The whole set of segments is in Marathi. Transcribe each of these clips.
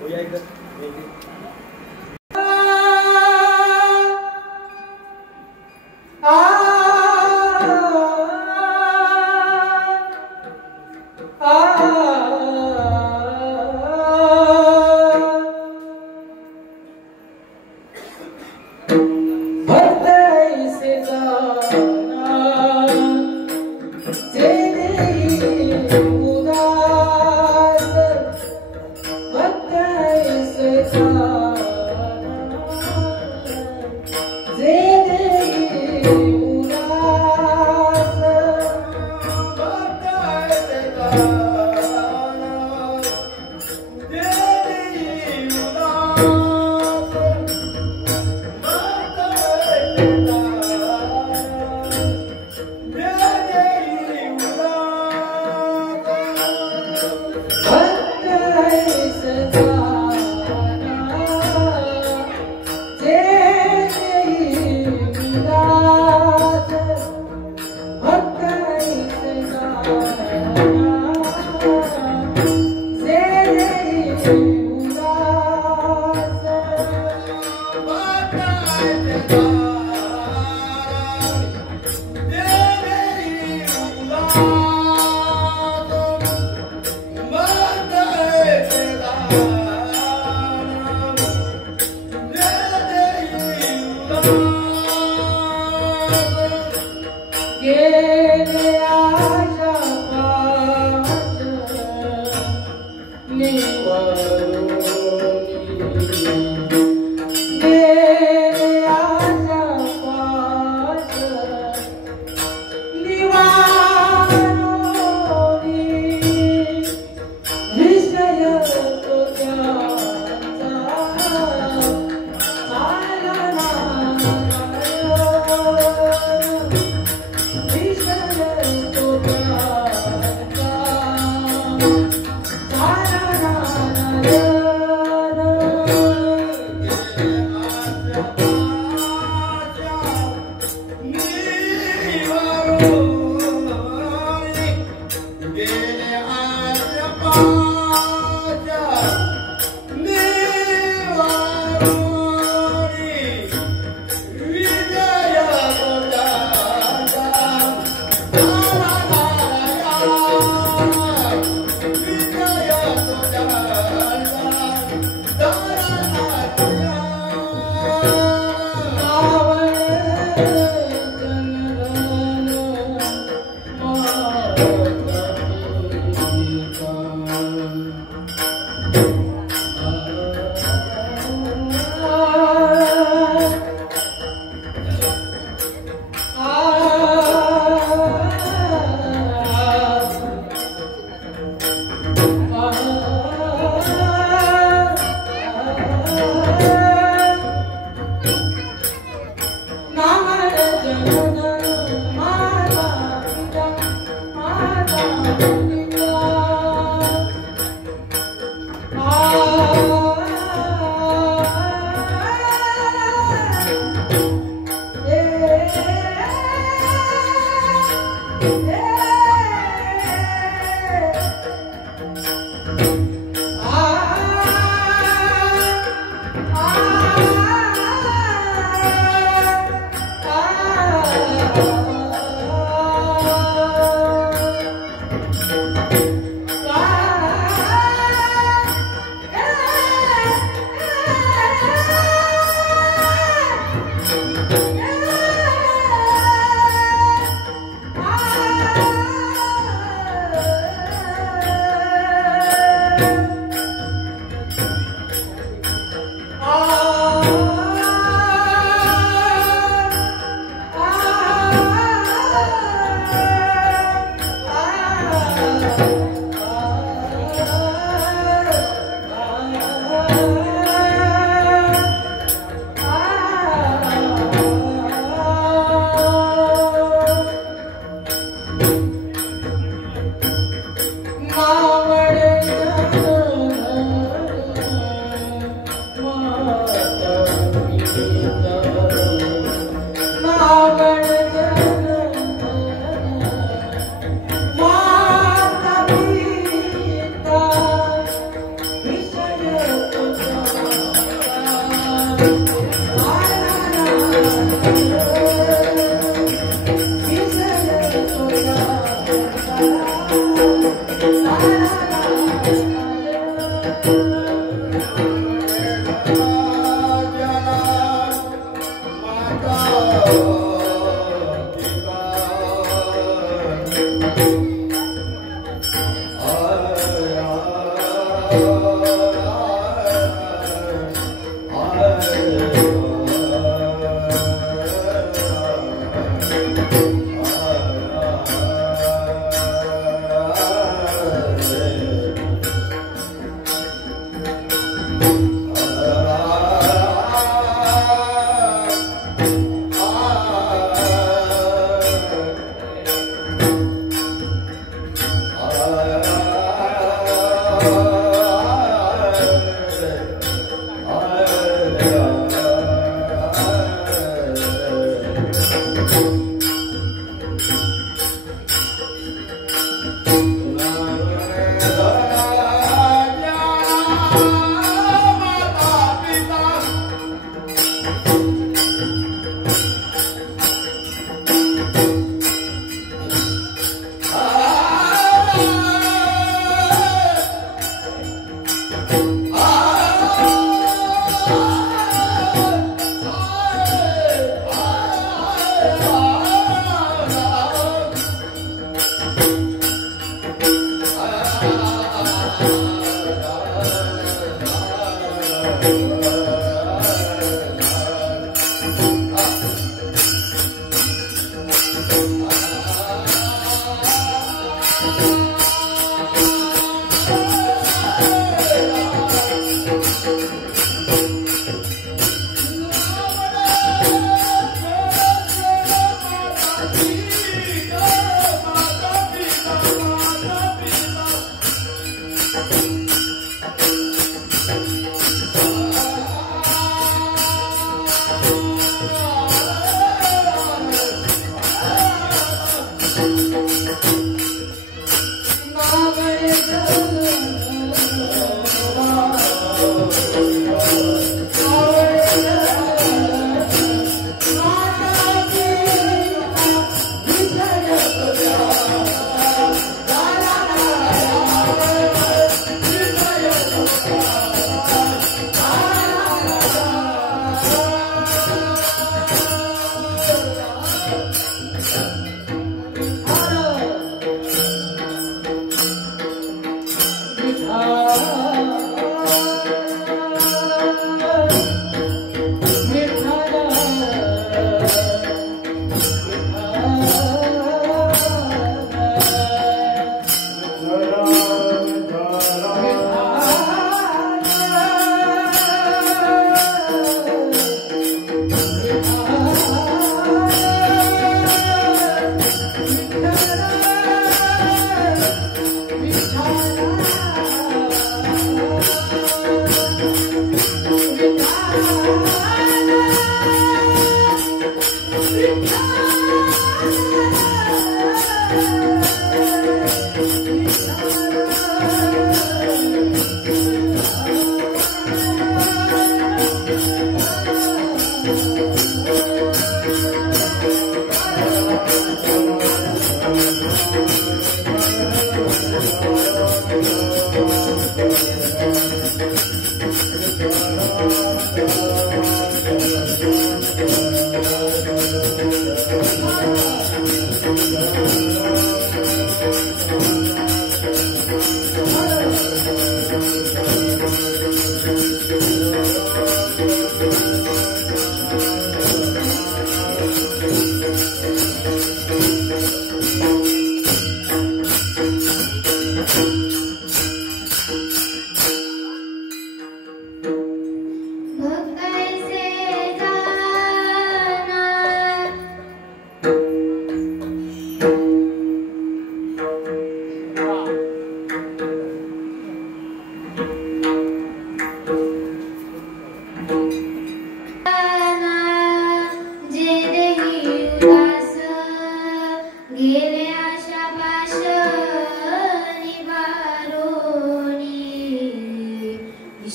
हो या इकडं.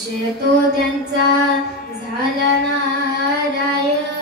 विषय तो त्यांचा झाला नारायण.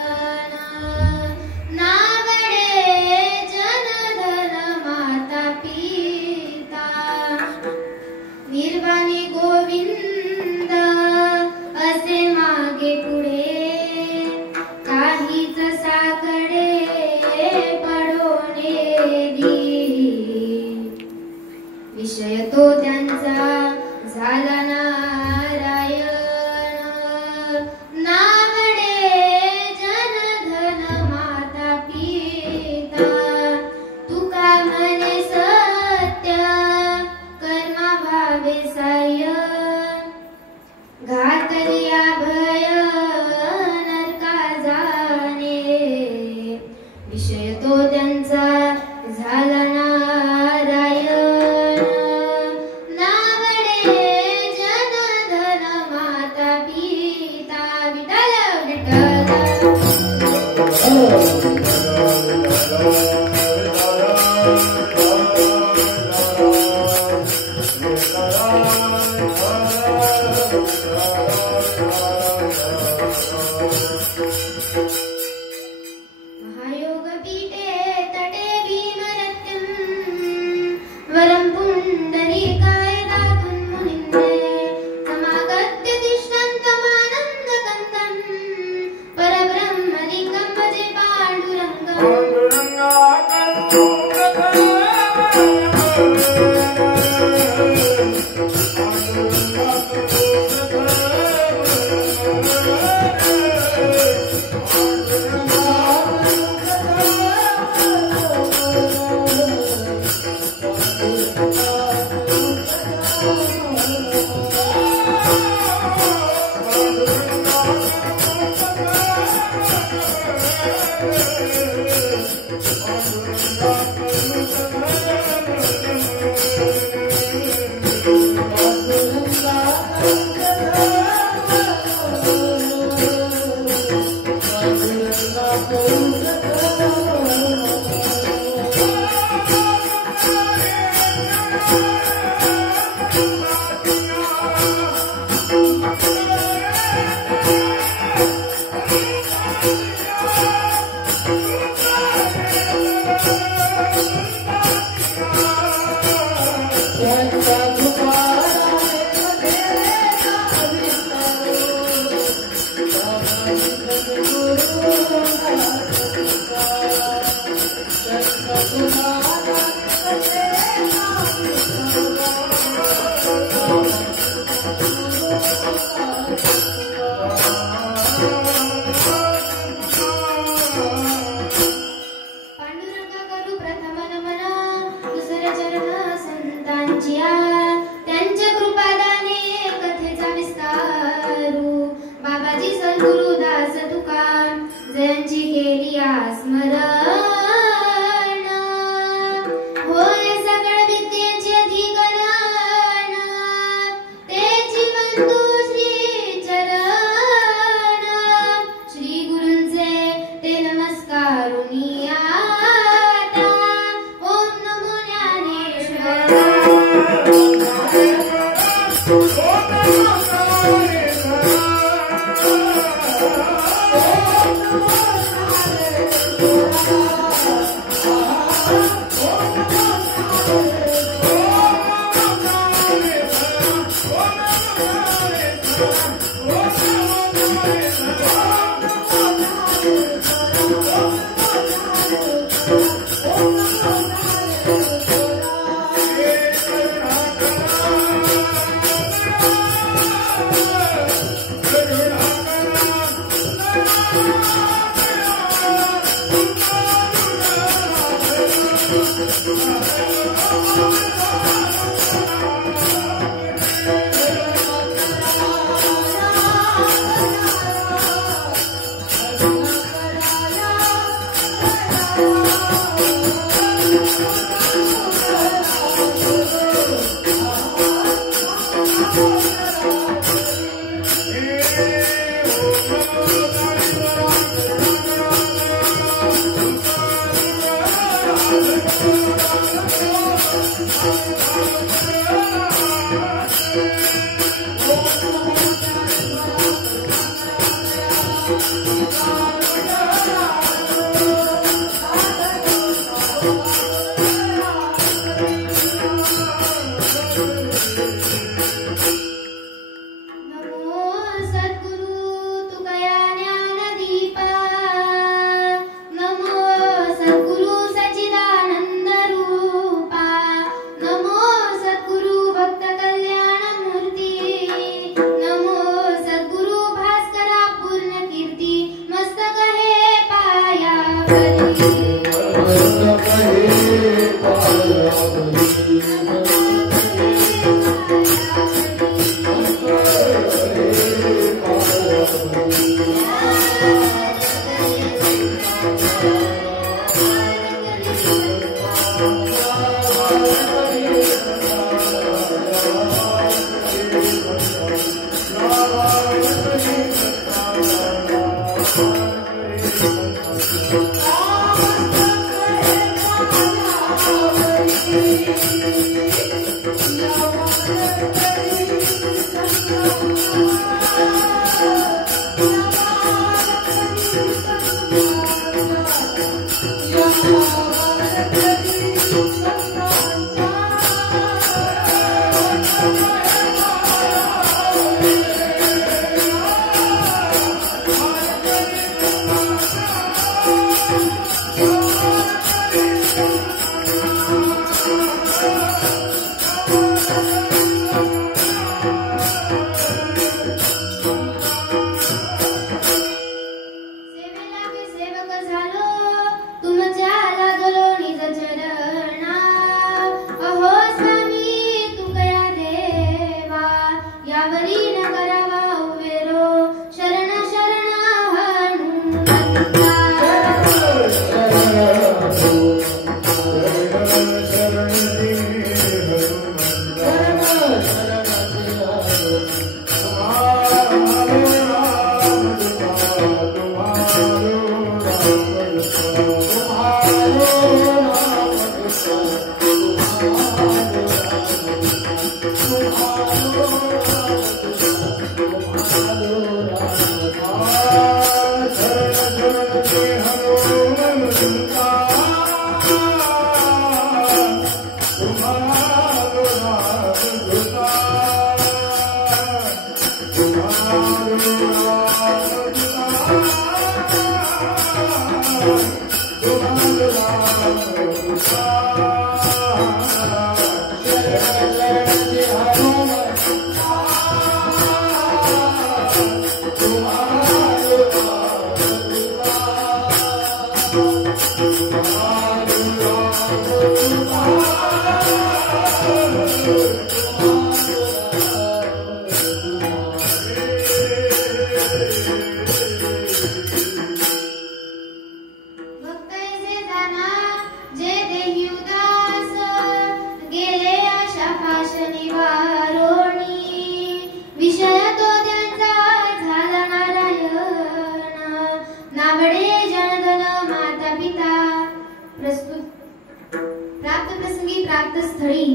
स्थळी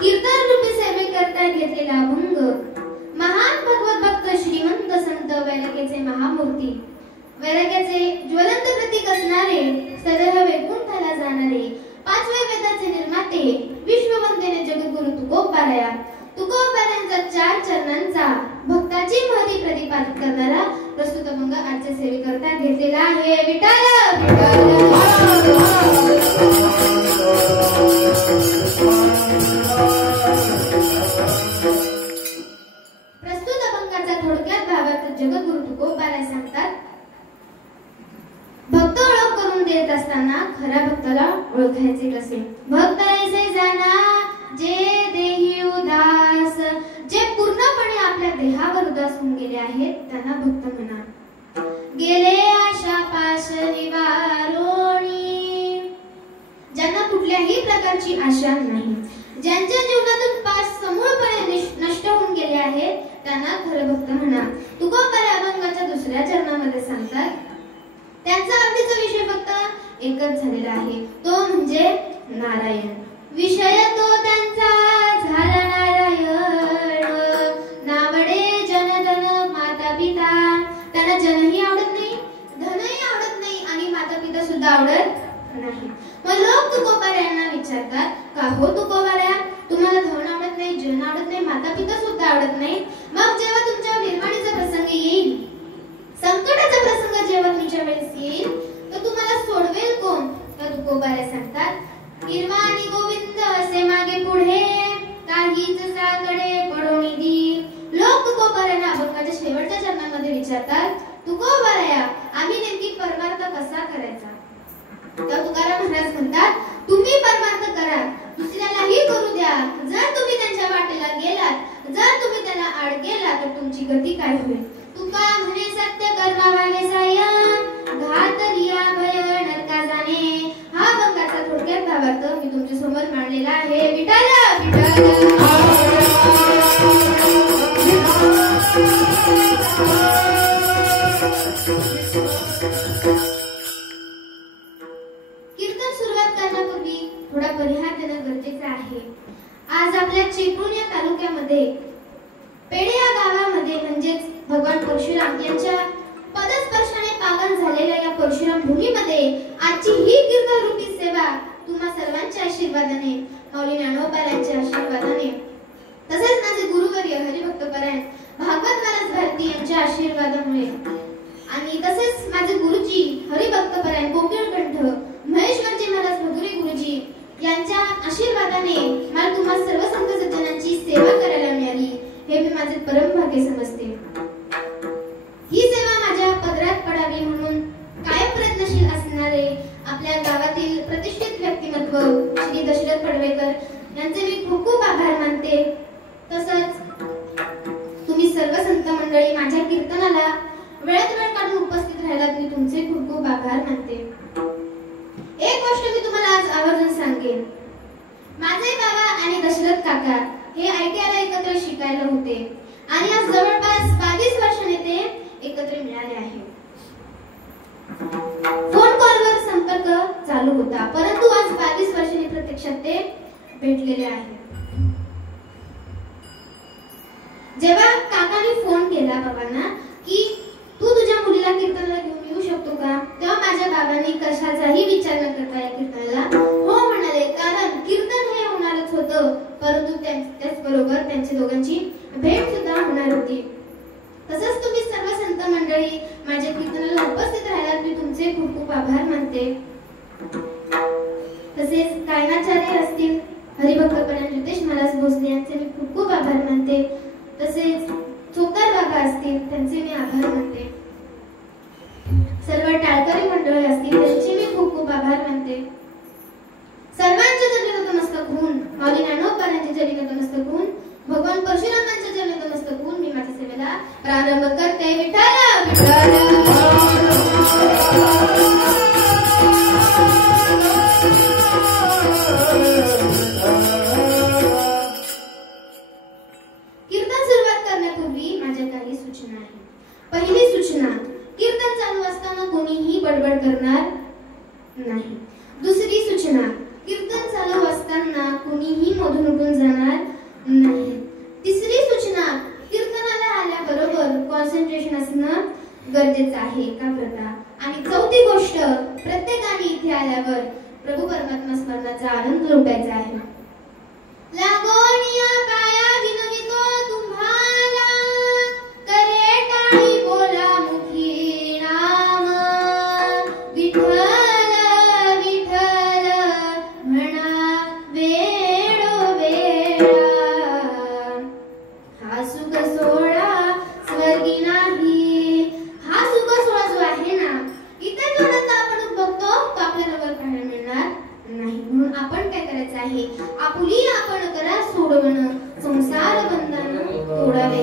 कीर्तन रूपी सेवेकरता घेतलेला अभंग महान भगवत भक्त श्रीमंत संत वैराग्याचे महामूर्ती, वैराग्याचे ज्वलंत प्रतीक असणारे, सदैव वैकुंठाला जाणारे, पाचव्या वेदाचे निर्माते, विश्ववंदनीय जगद्गुरु तुकोबाराया, तुकोबारायांचा 4 चरणांचा भक्ताची महती प्रतिपादित करणारा प्रस्तुत अभंग आजच्या सेवेकरता घेतलेला आहे. विठ्ठल प्रस्तुत अभंगाचा थोडक्यात भावार्थ जगद्गुरु तुकोबाराय सांगतात. भक्त ओळख करून देत असताना खऱ्या भक्ताला ओळखायचे कसे? भक्त ऐसे जाना जे देही उदास, जे पूर्णपणे आपल्या देहावर उदास होऊन गेले आहेत त्यांना भक्त म्हणा. गेले आशा पाश निवारोणी, ज्यांना कुठल्याही प्रकारची आशा नाही, ज्यांच्या जीवनातून पाश समूळपणे नष्ट होऊन गेले आहेत त्यांना खरं भक्त म्हणा. तुकोबाराय अभंगाच्या 2ऱ्या चरणामध्ये सांगतात त्यांचा आवडीचा विषय फक्त एकच झालेला आहे, तो म्हणजे नारायण. विषय तो त्यांचा झाला नारायण. नावडे जनधन माता पिता, त्यांना जनही आवडत नाही, धनही आवडत नाही आणि माता पिता सुद्धा आवडत नाही. मग लोक तुकोबारायांना विचारतात, का हो तुकोबाराया, तुम्हाला धन आवडत नाही, जन आवडत नाही, माता पिता सुद्धा आवडत नाही, मग जेव्हा तुमच्या निर्वाणीचा प्रसंग येईल, संकटाचा प्रसंग जेव्हा तुमच्या वेळेस येईल, तर तुम्हाला सोडवेल कोण? तर तुकोबाराय सांगतात, निर्वाणी गोविंद असे मागे पुढे काहीच साकडे पडोनी दी. लोक तुकोबारायांना अभंगाच्या शेवटच्या चरणामध्ये विचारतात, तुकोबाराया, आम्ही नेमकी परमार्थ कसा करायचा? तर तुकाराम महाराज म्हणतात, तुम्ही परमार्थ करा, दुसऱ्यालाही करू द्या. जर तुम्ही त्यांच्या वाटेला गेलात, जर तुम्ही त्यांना आड गेला तर तुमची गती काय होईल? तुका म्हणे सत्य कर्मावाने साय, घात लिया भय नरका जाणे. हा अभंगाचा थोडक्यात भावार्थ मी तुमच्या समोर मांडलेला आहे. विठ्ठल कीर्तन सुरुवात करण्यापूर्वी थोडा परिहार देणं गरजेचं आहे. आज आपल्या चिपळूण या तालुक्यामध्ये पेढे या गावामध्ये म्हणजेच भगवान परशुराम यांच्या पदस्पर्शाने पावन झालेल्या या परशुराम भूमीमध्ये आजची ही कीर्तन रूपी सेवा तुम्हा सर्वांच्या आशीर्वादाने, माऊली ज्ञानोबारायांच्या आशीर्वादाने, तसेच माझे गुरुवर्य हरिभक्तपरायण भागवत महाराज भारती यांच्या आशीर्वादामुळे आणि तसेच माझे गुरुजी हरिभक्तपरायण कोकिळकंठ महेश्वरजी महाराज भगुरे गुरुजी यांच्या आशीर्वादाने मला तुम्हा सर्व संत सज्जनांची सेवा करायला मिळाली, हे मी माझे परम भाग्य समजते. ही सेवा माझ्या पदरात पडावी म्हणून कायम प्रयत्नशील असणारे आपल्या गावातील प्रतिष्ठित व्यक्तिमत्व श्री दशरथ पडवेकर यांचे मी खूप खूप आभार मानते. तसंच तुम्ही सर्व संत मंडळी माझ्या कीर्तनाला वेळात वेळ काढून उपस्थित राहिलात, मी तुमचे खूप खूप आभार मानते. एक गोष्ट मी तुम्हाला आज आवर्जून सांगेन, माझे बाबा आणि दशरथ काका हे ITI ला एकत्र शिकायला होते आणि आज जवळपास 22 वर्षांनी ते एकत्र मिळाले आहे. फोन कॉलवर संपर्क चालू होता, परंतु आज 22 वर्षांनी प्रत्यक्षात ते भेटलेले आहेत. जेव्हा काकांनी फोन केला बाबांना की तू तुझ्या मुलीला कीर्तनाला घेऊन येऊ शकतो का, तेव्हा माझ्या बाबांनी कशाचाही विचार न करता या कीर्तनाला हो म्हणाले. कारण कीर्तन हे होणारच होतं, परंतु त्याचबरोबर त्यांच्या दोघांची भेट सुद्धा होणार होती. तसंच तुम्ही सर्व संत मंडळी माझ्या कीर्तनाला उपस्थित राहिलात, मी तुमचे खूप खूप आभार मानते. तसेच गायनाचार्य असतील हरिभक्तपरायण रितेश महाराज भोसले यांचे मी खूप खूप आभार मानते. तसेच चोकार बाबा असतील त्यांचे मी आभार मानते. सर्व टाळकरी मंडळी असतील त्यांचे मी खूप खूप आभार मानते. सर्वांच्या चरणी नतमस्तक होऊन, माऊली ज्ञानोबारायांच्या चरणी नतमस्तक होऊन, भगवान परशुरामांच्या चरणी नतमस्तक होऊन मी माझ्या सेवेला प्रारंभ करते. विठ्ठल कीर्तन सुरुवात करण्यापूर्वी माझ्या काही सूचना आहेत. पहिली सूचना, कीर्तन चालू असताना कोणीही बडबड करणार नाही. दुसरी सूचना, कीर्तन चालू असताना कुणीही मधून उठून जाणार नाही. तिसरी सूचना, कीर्तनाला आल्याबरोबर कॉन्सन्ट्रेशन असणं गरजेचं आहे, एकाग्रता. आणि चौथी गोष्ट, प्रत्येकाने इथे आल्यावर प्रभू परमात्मा स्मरणाचा आनंद लुटायचा आहे. लागोनिया पाया विनवितो तुम्हाला, करे टाळी बोला मुखी नाम विठ्ठल विठ्ठल म्हणा वेळोवेळा. हा सुख सोहळा स्वर्गी नाही. हा सुख सोहळा जो आहे ना, इतर जेवढा आपण बघतो तो आपल्याला वर पाहायला मिळणार नाही. म्हणून आपण काय करायचं आहे, आपुली आपण करा सोडवणं, संसार बंधन तोडावे.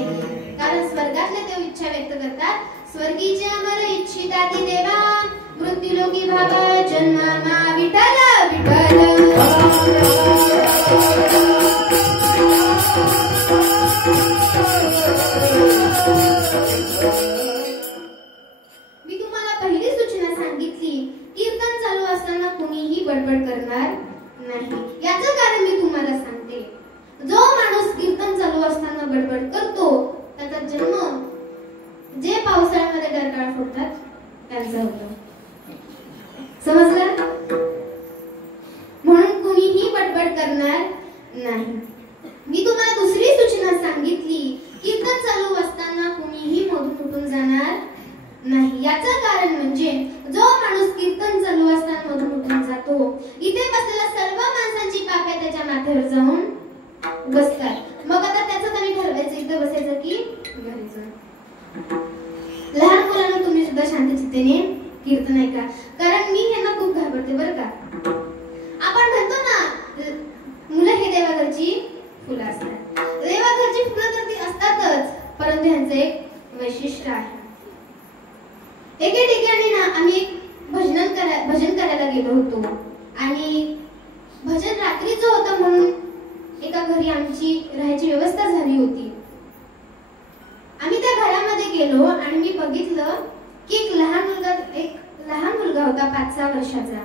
कारण स्वर्गातले देव इच्छा व्यक्त करतात, स्वर्गीचे अमर इच्छिता ती देवा, मृत्यूलोकी भावा जन्मा विठ्ठल विठ्ठल. मी तुम्हाला पहिली सूचना सांगितली, कीर्तन चालू असताना कुणीही बडबड करणार नाही. याचं कारण मी तुम्हाला सांगते. जो माणूस कीर्तन चालू असताना बडबड करतो त्याचा जन्म जे पावसाळ्यामध्ये डरकाळ फोडतात त्यांचा होतो. समजलं? म्हणून कुणीही बडबड करणार नाही. मी तुम्हाला दुसरी सूचना सांगितली, कीर्तन चालू असताना कुणीही मधून उठून जाणार नाही. याचं कारण म्हणजे जो माणूस कीर्तन चालू असताना मधून उठून जातो, इथे बसलेल्या सर्व माणसांची पापे त्याच्या माथ्यावर जाऊन बसतात. मग आता त्याचं तरी ठरवायचं इथे बसायचं की घरी जाऊन. लहान मुलांना तुम्ही सुद्धा शांतचित्तेने कीर्तन ऐका, कारण मी ह्यांना खूप घाबरते बरं का. आपण म्हणतो ना, मुलं हे देवाघरची फुलं असतात. देवाघरची फुलं तर ती असतातच, परंतु ह्यांचं एक वैशिष्ट्य आहे. एके ठिकाणी ना आम्ही एक भजन करायला गेलो होतो आणि भजन रात्रीचं होतं म्हणून एका घरी आमची राहायची व्यवस्था झाली होती. आम्ही त्या घरामध्ये गेलो आणि मी बघितलं की एक लहान मुलगा होता 5-6 वर्षाचा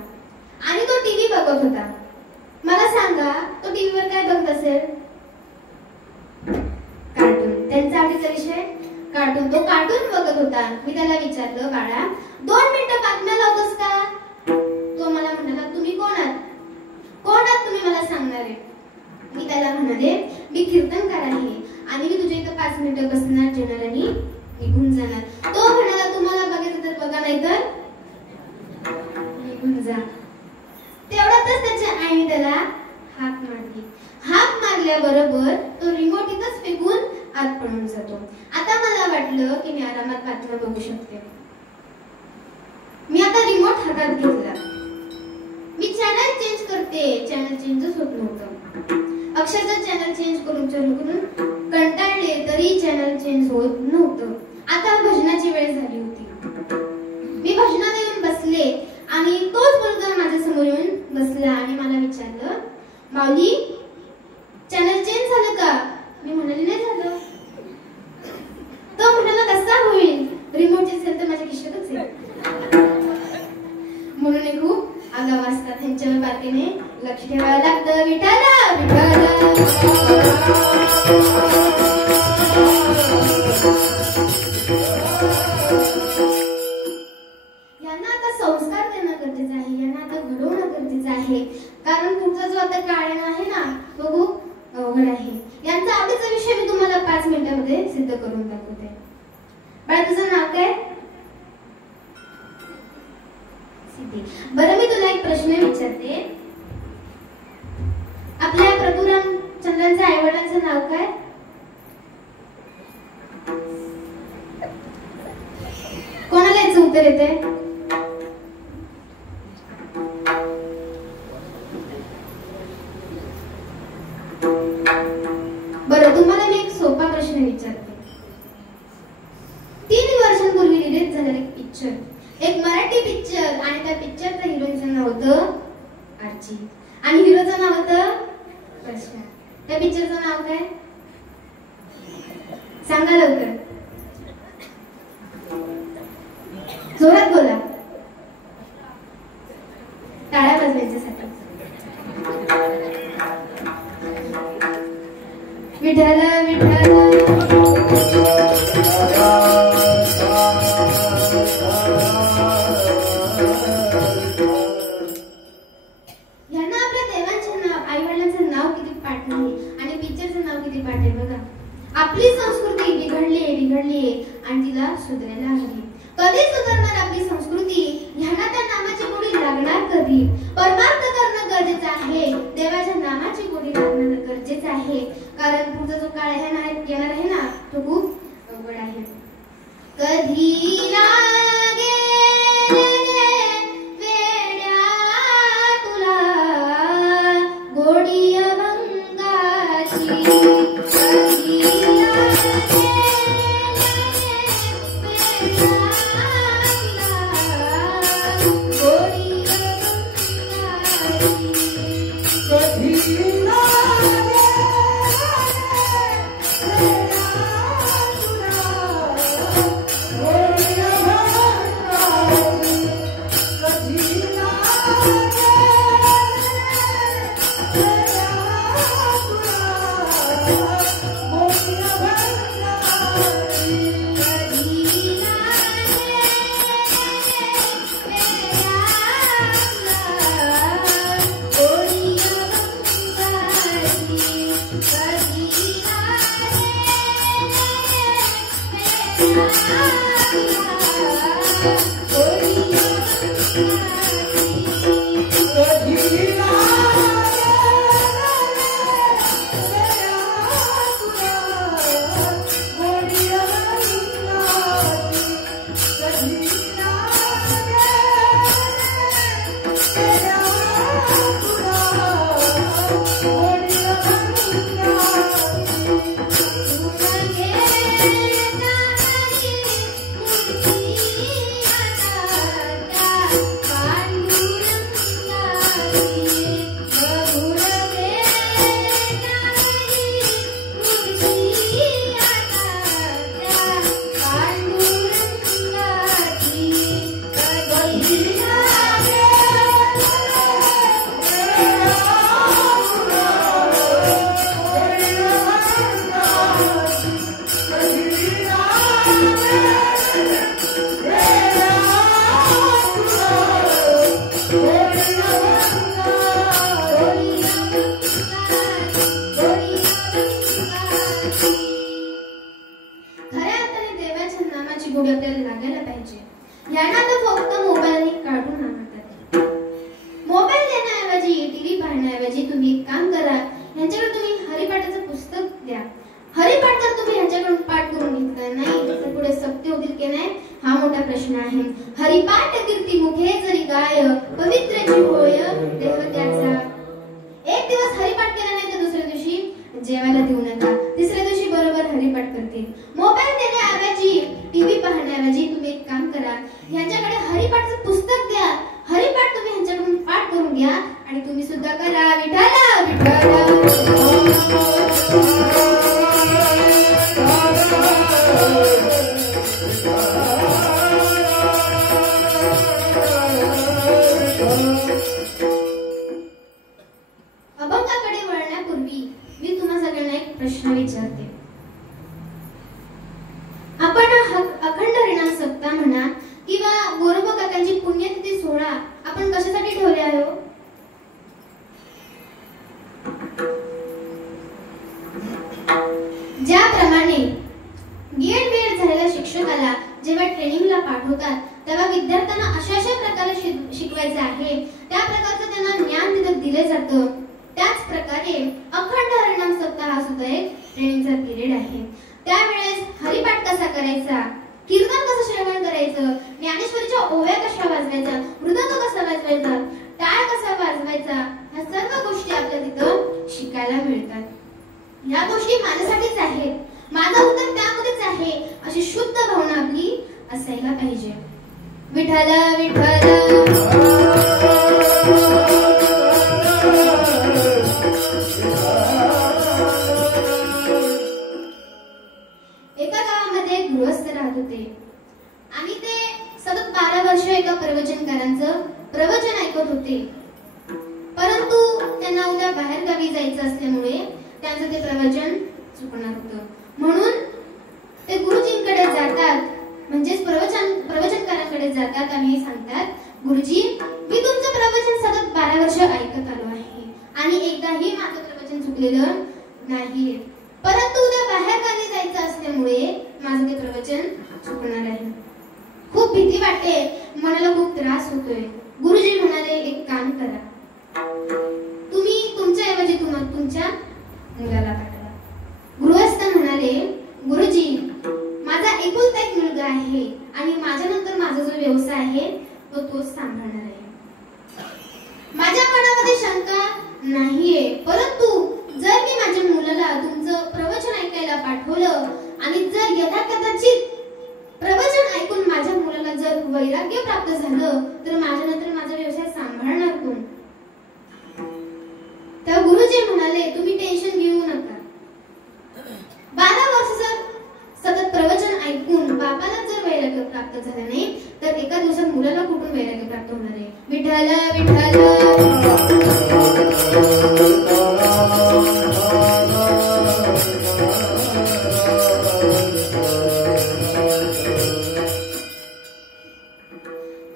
आणि तो टीव्ही बघत होता. मला सांगा, तो टीव्हीवर काय बघत असेल? कार्टून. त्यांचा आवडीचा विषय कार्टून. तो कार्टून बघत होता. मी त्याला विचारलं, बाळा 2 मिनिटं बातम्या लावतोस का? तो मला म्हणाला, तुम्ही कोण आहात? तुम्ही मला सांगणार आहे? मी त्याला म्हणाले, मी कीर्तनकार आहे आणि मी तुझ्या इथं 5 मिनिटं बसणार, जेवणार आणि निघून जाणार. तो म्हणाला, तुम्हाला बघायचं तर बघा, नाही तर निघून जा. तेवढ्यातच त्याच्या आईने त्याला हाक मारली. हाक मारल्याबरोबर तो रिमोट इथंच फेकून आत पडून जातो. आता मला वाटलं की मी आरामात बातम्या बघू शकते. मी आता रिमोट हातात घेतला. मी चॅनल चेंज करते, चॅनल चेंजच होत नव्हतं. अक्षरशः चॅनल चेंज करून कंटाळले तरी चॅनल चेंज होत नव्हतं. आता भजनाची वेळ झाली होती. मी भजनाला येऊन बसले आणि तोच मुलगा माझ्या समोर येऊन बसला आणि मला विचारलं, माऊली चॅनल चेंज झालं का? मी म्हणाले, नाही झालं. तो म्हणाला, कसा होईल? रिमोटची सेल तर माझ्या खिशातच आहे. म्हणून एक खूप आगाव असतात, त्यांच्यावर बारकाईने लक्ष ठेवावं लागतं. विठ्ठल विठ्ठल. यांना आता संस्कार देणं गरजेचं आहे, यांना आता घडवणं गरजेचं आहे. कारण पुढचा जो आता काळ आहे ना, तो खूप अवघड आहे. यांचा आवडीचा विषय मी तुम्हाला 5 मिनिटांमध्ये सिद्ध करून दाखवते. बाळा, तुझं नाव काय? बरं, मी तुला एक प्रश्न विचारते. आपल्या प्रभू रामचंद्रांच्या आई वडिलांचं नाव काय? कोणाला याचं उत्तर येते? बरं, तुम्हाला मी एक सोपा प्रश्न विचारते. 3 वर्षांपूर्वी रिलीज झालेला एक पिक्चर, एक मराठी पिक्चर, आणि त्या पिक्चरचं हिरोईनचं नाव होतं आर्ची आणि हिरोचं नाव होतं प्रश्न. त्या पिक्चरचं नाव काय? सांगा लवकर, जोरात बोला. टाळ्या वाजवायच्यासाठी. तिला सुधारायला हवी. कधी सुधारणार आपली संस्कृती, ह्यांना त्या नामाची गोडी लागणार कधी? परमार्थ करणं गरजेचं आहे, देवाच्या नामाची गोडी लागणं गरजेचं आहे. कारण पुढचा जो काळ येणार आहे ना, तो खूप अवघड आहे. कधी लागे वेड्या तुला गोडी अभंगाची, कधी लागे गोडी आपल्याला लागायला पाहिजे. यांना तर फक्त मोबाईल काढून आणतात. मोबाईल देण्याऐवजी, टीव्ही पाहण्याऐवजी तुम्ही एक काम करा, यांच्याकडे तुम्ही हरिपाठाचं पुस्तक द्या. हरिपाठ जर तुम्ही यांच्याकडून पाठ करून घेतला नाही तर पुढे सत्य होतील की नाही हा मोठा प्रश्न आहे. हरिपाठ कीर्ती मुखे जरी गाय, पवित्र होय देव त्याचा. एक दिवस हरिपाठ केला नाही तर दुसऱ्या दिवशी जेवायला देऊ नका, तिसऱ्या दिवशी बरोबर हरिपाठ करतील. मोबाईल देण्याऐवजी, टीव्ही पाहण्याऐवजी तुम्ही एक काम करा, ह्यांच्याकडे हरिपाठचं पुस्तक द्या. हरिपाठ तुम्ही ह्यांच्याकडून पाठ करून घ्या आणि तुम्ही सुद्धा करा. विठ्ठला विठ्ठला अभंगाकडे वळण्यापूर्वी मी तुम्हा सगळ्यांना एक प्रश्न विचारते. आपण अखंड हरिनाम सप्ताह म्हणा किंवा गोरोबा काकांची पुण्यतिथी सोहळा आपण कशासाठी ठेवले आहे? ज्याप्रमाणे बीएड झालेल्या शिक्षकाला जेव्हा ट्रेनिंगला पाठवतात तेव्हा विद्यार्थ्यांना अशा प्रकारे शिकवायचे आहे, त्या प्रकारचं त्यांना ज्ञान तिथं दिले जातं. त्याच प्रकारे अखंड हरिनाम सप्ताह हा सुद्धा एक ट्रेनिंगचा पिरियड आहे. त्यावेळेस हरिपाठ कसा करायचा, कीर्तन कसं श्रवण करायचं, ज्ञानेश्वरीच्या ओव्या कशा वाजवायच्या, मृदंग कसा वाजवायचा, टाळ कसा वाजवायचा, ह्या सर्व गोष्टी आपल्याला तिथं शिकायला मिळतात. ह्या गोष्टी माझ्यासाठीच आहेत, माझं उत्तर त्यामध्येच आहे अशी शुद्ध भावना आपली असायला पाहिजे. विठ्ठल विठ्ठल एका गावामध्ये एक गृहस्थ राहत होते आणि ते सतत 12 वर्ष एका प्रवचनकारांचं प्रवचन ऐकत होते. परंतु त्यांना उद्या बाहेर गावी जायचं असल्यामुळे त्यांचं ते प्रवचन चुकणार होतं. म्हणून ते गुरुजींकडे जातात, म्हणजेच प्रवचनकारांकडे जातात आणि सांगतात, गुरुजी मी तुमचं प्रवचन सतत 12 वर्ष ऐकत आलो आहे आणि एकदाही माझं प्रवचन चुकलेलं नाही, परंतु उद्या बाहेर गावी जायचं असल्यामुळे माझं ते प्रवचन चुकणार होणार आहे. खूप भीती वाटते, मनाला खूप त्रास होतोय. गुरुजी म्हणाले, एक काम करा, तुम्ही तुमच्या ऐवजी तुमच्या मुलाला पाठवा. गृहस्थ म्हणाले, गुरुजी, माझा एकुलता एक मुलगा आहे आणि माझ्यानंतर माझा जो व्यवसाय आहे तोच सांभाळणार आहे. माझ्या मनामध्ये शंका नाहीये, परंतु जर मी माझ्या मुलाला तुमचं प्रवचन ऐकायला पाठवलं आणि जर यथाकथाचित प्रवचन ऐकून माझ्या मुलाला जर वैराग्य प्राप्त झालं तर माझ्यानंतर माझा व्यवसाय सांभाळणार कोण? तेव्हा गुरुजी म्हणाले, तुम्ही टेन्शन घेऊ नका. 12 वर्ष जर सतत प्रवचन ऐकून बापाला जर वैराग्य प्राप्त झालं नाही तर एका दिवसात मुलाला कुठून वैराग्य प्राप्त होणार आहे? विठ्ठल विठ्ठल.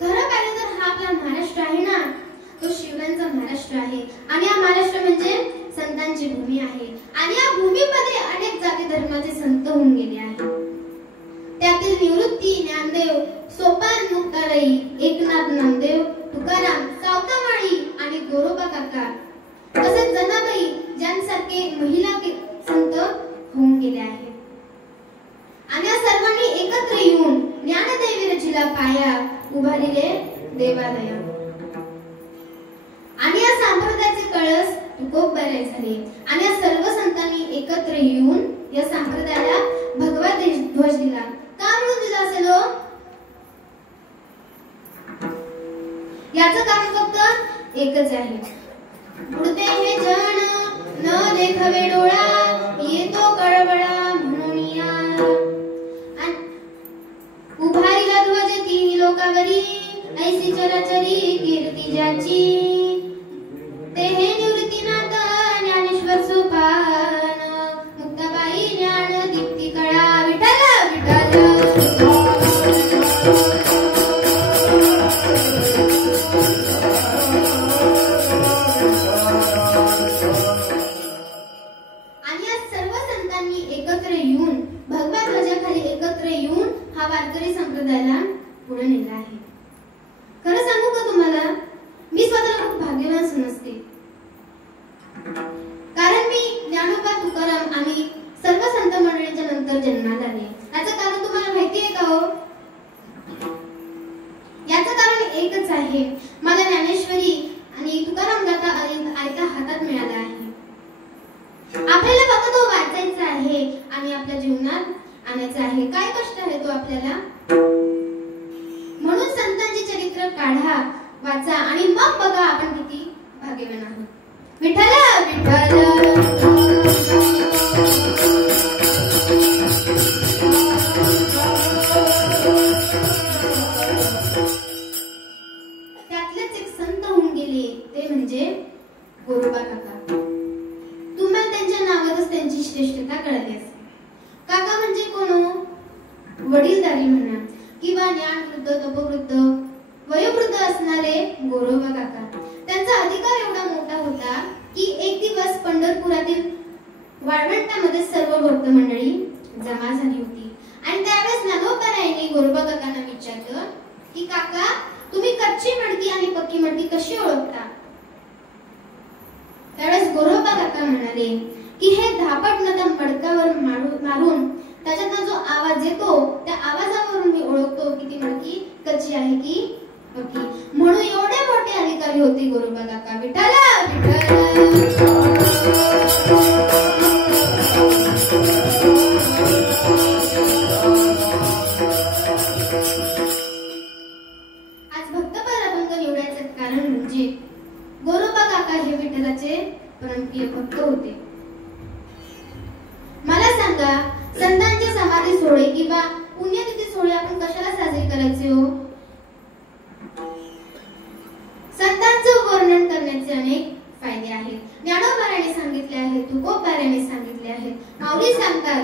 खरं पाहिलं तर हा आपला महाराष्ट्र आहे ना, तो शिवरायांचा महाराष्ट्र आहे आणि हा महाराष्ट्र म्हणजे संतांची भूमी आहे आणि या भूमीमध्ये अनेक जाती धर्माचे संत होऊन गेले आहेत. त्यातील निवृत्ती, ज्ञानदेव, सोपान मुक्ताराई, एकनाथ नामदेव, तुकाराम, सावतामाळी आणि गोरोबा काका तसेच जनाबाई ज्यांसारखे महिला संत होऊन गेले आहेत. आणि या सर्वांनी एकत्र येऊन ज्ञानदेवी रचिला पाया, उभारले देवालया. आणि या संप्रदायाचे कळस तुकोबराय झाले आणि या सर्व संतांनी एकत्र येऊन या संप्रदायाला भगवा ध्वज दिला. का म्हणून दिला असेल? याचं कारण फक्त एकच आहे. उडते हे जण न देखवे डोळा, येतो कळवळा म्हणून या. उभारीला ध्वज तिन्ही लोकावरी, ऐसी चराचरी कीर्ती ज्याची. ते हे निवृत्तीनाथ ज्ञानेश्वर सोपान, मुक्ताबाई ज्ञान दीप्ती कळा. विठ्ठल विठ्ठल. आणि या सर्व संतांनी एकत्र येऊन भगवा ध्वजाखाली एकत्र येऊन हा वारकरी संप्रदायाला पुढे नेला आहे. खरं सांगू का तुम्हाला, मी स्वतःला खूप भाग्यवान समजते. कारण मी ज्ञानोबा, तुकाराम आणि सर्व संत मंडळींच्या नंतर जन्माला आले. याचं कारण तुम्हाला माहिती आहे का हो? याचं कारण एकच आहे, मला ज्ञानेश्वरी आणि तुकाराम गाथा ऐका हातात मिळाला आहे. आपल्याला फक्त तो वाचायचा आहे आणि आपल्या जीवनात आणायचा आहे. काय कष्ट आहे तो आपल्याला. म्हणून संतांचे चरित्र काढा, वाचा आणि मग बघा आपण किती भाग्यवान आहोत. विठ्ठल विठ्ठल. त्यातलेच एक संत होऊन गेले ते म्हणजे गोरोबा काका. तुम्हाला त्यांच्या नावातच त्यांची श्रेष्ठता कळली असेल. काका म्हणजे कोण? वडीलधारी म्हणा किंवा ज्ञानवृद्ध, तपवृद्ध, वयोवृद्ध असणारे गोरोबा काका. त्यांचा अधिकार एवढा मोठा होता की एक दिवस पंढरपुरातील वाळवंटामध्ये सर्व भक्त मंडळी जमा झाली होती आणि त्यावेळेस ज्ञानोबारायांनी गोरोबा काकांना विचारलं की काका, तुम्ही कच्ची मडकी आणि पक्की मडकी कशी ओळखता? त्यावेळेस गोरोबा काका म्हणाले की हे धापटनं मडकावर मारून त्याच्यातनं जो आवाज येतो त्या आवाजावरून मी ओळखतो की ती मडकी कच्ची आहे की पक्की. म्हणून एवढे मोठे अधिकारी होते गोरोबा काका. विठ्ठल विठ्ठल. आज भक्तपाल अभंग निवडायचे कारण म्हणजे गोरोबा काका हे विठ्ठलाचे परमप्रिय भक्त होते. मला सांगा, संतांचे समाधी सोहळे किंवा पुण्यतिथी सोहळे आपण कशाला साजरे करायचे हो? संतांचं वर्णन करण्याचे अनेक फायदे आहेत. ज्ञानोबारायांनी सांगितले आहेत, तुकोबारायांनी सांगितले आहेत. माऊली सांगतात,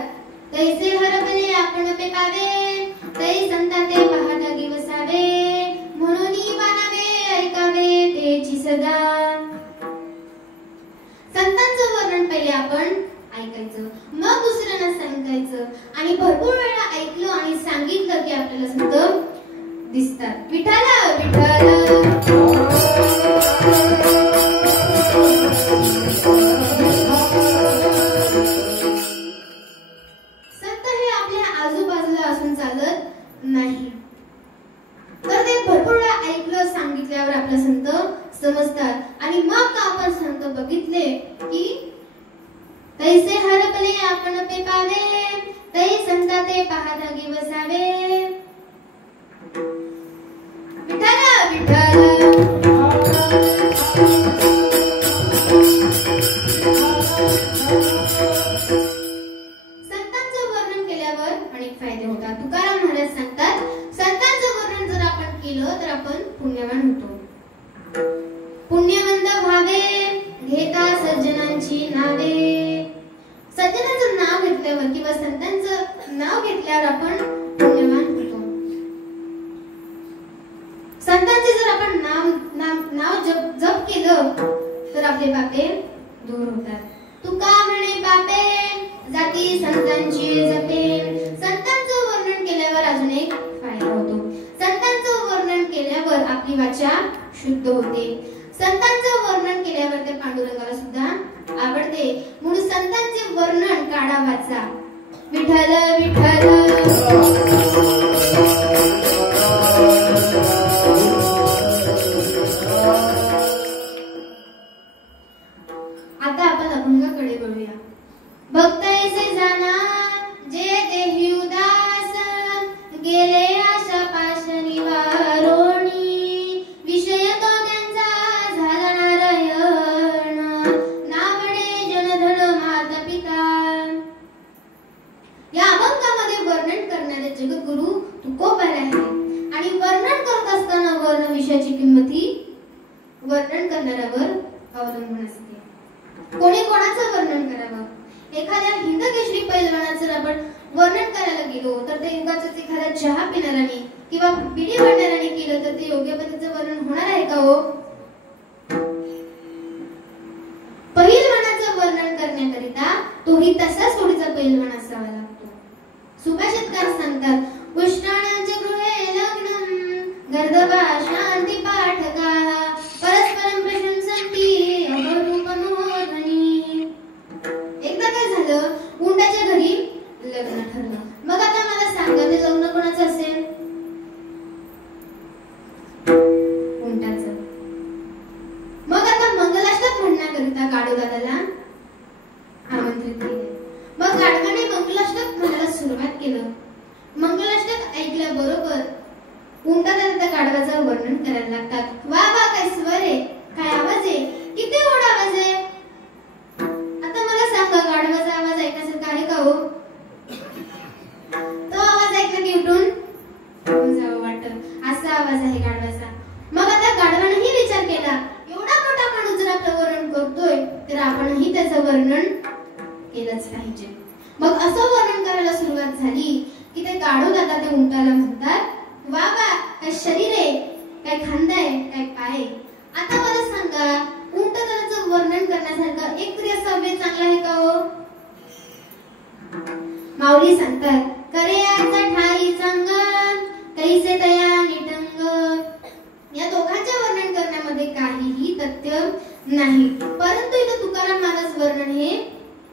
तैसे हरपले आपण पे पावे, तै संता ते पाहता दिवसावे, म्हणून मानावे ऐकावे तेची सदा. संतांचं वर्णन पहिले आपण ऐकायचं, मग दुसऱ्यांना सांगायचं आणि भरपूर वेळा ऐकलं आणि सांगितलं की आपल्याला संत दिसतात. विठ्ठल विठ्ठल संत हे आपल्या आजूबाजूला असून चालत नाही, तर ते भरपूर वेळा ऐकलं सांगितल्यावर आपलं संत समजतात. आणि मग आपण संत बघितले की तैसे हरपले आपण पे पावे, तै संता ते पाहता गी बसावे. विठ्ठल विठ्ठल संतांचं वर्णन केल्यावर अनेक फायदे होतात. तुकाराम महाराज सांगतात, संतांचं वर्णन जर आपण केलं तर आपण पुण्यवान होतो. पुण्यवंत व्हावे घेता सज्जनांची नावे. सज्जनांचं नाव घेतल्यावर किंवा संतांचं नाव घेतल्यावर आपण पुण्यवान होतो. संतांचे जर आपण नाव जप केलं तर आपले पापे दूर होतात. तुका म्हणे पापे जाती संतांची जपे. संतांचं वर्णन केल्यावर अजून एक फायदा होतो. संतांचं वर्णन केल्यावर आपली वाचा शुद्ध होते. संतांचं वर्णन केल्यावर त्या पांडुरंगाला सुद्धा आवडते. म्हणून संतांचे वर्णन काढा वाचा. विठ्ठल विठ्ठल आता आपण अभंगाकडे वळूया. भक्त ऐसे जाना जे देही उदास, गेले आशा पाश निवारोणी. विषय तो त्यांचा झाला नारायण, नावडे जनधन माता पिता. या अभंगामध्ये वर्णन करणारे जगद्गुरु तुकोबाराय आहे. आणि वर्णन करत असताना वर्ण विषयाची किंमत ही वर्णन करणाऱ्यावर अवलंबून असते. कोणी कोणाचं वर्णन करावं? एखाद्या हिंदकेसरी पैलवानाचं आपण वर्णन करायला गेलो तर ते युगाचंच एखादा चहा पिणाऱ्याने किंवा बिडी भांडणाऱ्याने केलं तर ते योग्य पद्धतीचं वर्णन होणार आहे का हो? पैलवानाचं वर्णन करण्याकरिता तोही तसाच थोडीचा पैलवान असावा लागतो. सुभाषितकार सांगतात, उष्णाणांचे गृहे लग्नम गर्दभा शांती पाठका परस्परम प्रशंसन्ति अमरूपमोध्वनी. एकदा काय झालं, उंटाच्या घरी लग्न ठरलं. मग आता मला सांगा, ते लग्न कोणाचं असेल? उंटाचं. मग आता मंगलाष्टक म्हणण्याकरिता गाडोदादाला आमंत्रित केले. मग गाडवाने मंगलाष्टक म्हणायला सुरुवात केलं. मंगलाष्टक ऐकल्याबरोबर उंटादादा त्या गाढवाचं वर्णन करायला लागतात. वा वा, काय स्वर आहे, काय आवाज आहे, किती गोड आवाज आहे. आता मला सांगा, गाढवाचा आवाज ऐकण्यासारखा आहे का हो? तो आवाज ऐकला की उठून जावं वाटतं, असा आवाज आहे गाढवाचा. मग आता गाढवानेही विचार केला, एवढा मोठा माणूस जर आपलं वर्णन करतोय तर आपणही त्याचं वर्णन केलंच पाहिजे. मग असं वर्णन करायला सुरुवात झाली की ते गाढवदादा ते उंटाला म्हणतात, वा वा, काय शरीर आहे, काय खांदा आहे, काय पाय आहे. आता मला सांगा, उंटदादाचं वर्णन करण्यासारखं एक तरी असा अव्यय चांगला आहे का हो? माऊली सांगतात, करे आचा ठाई चांग कैसे तया निटंग. या दोघांच्या वर्णन करण्यामध्ये काहीही तथ्य नाही. परंतु इथं तुकाराम महाराज वर्णन हे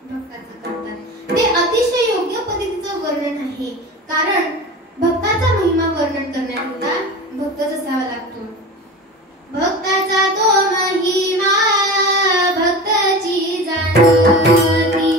भक्ताचं करतात. ते अतिशय योग्य पद्धतीचं वर्णन आहे. कारण भक्ताचा महिमा वर्णन करण्याकरिता भक्तच असावा लागतो. भक्ताचा तो महिमा भक्ताची जाणती.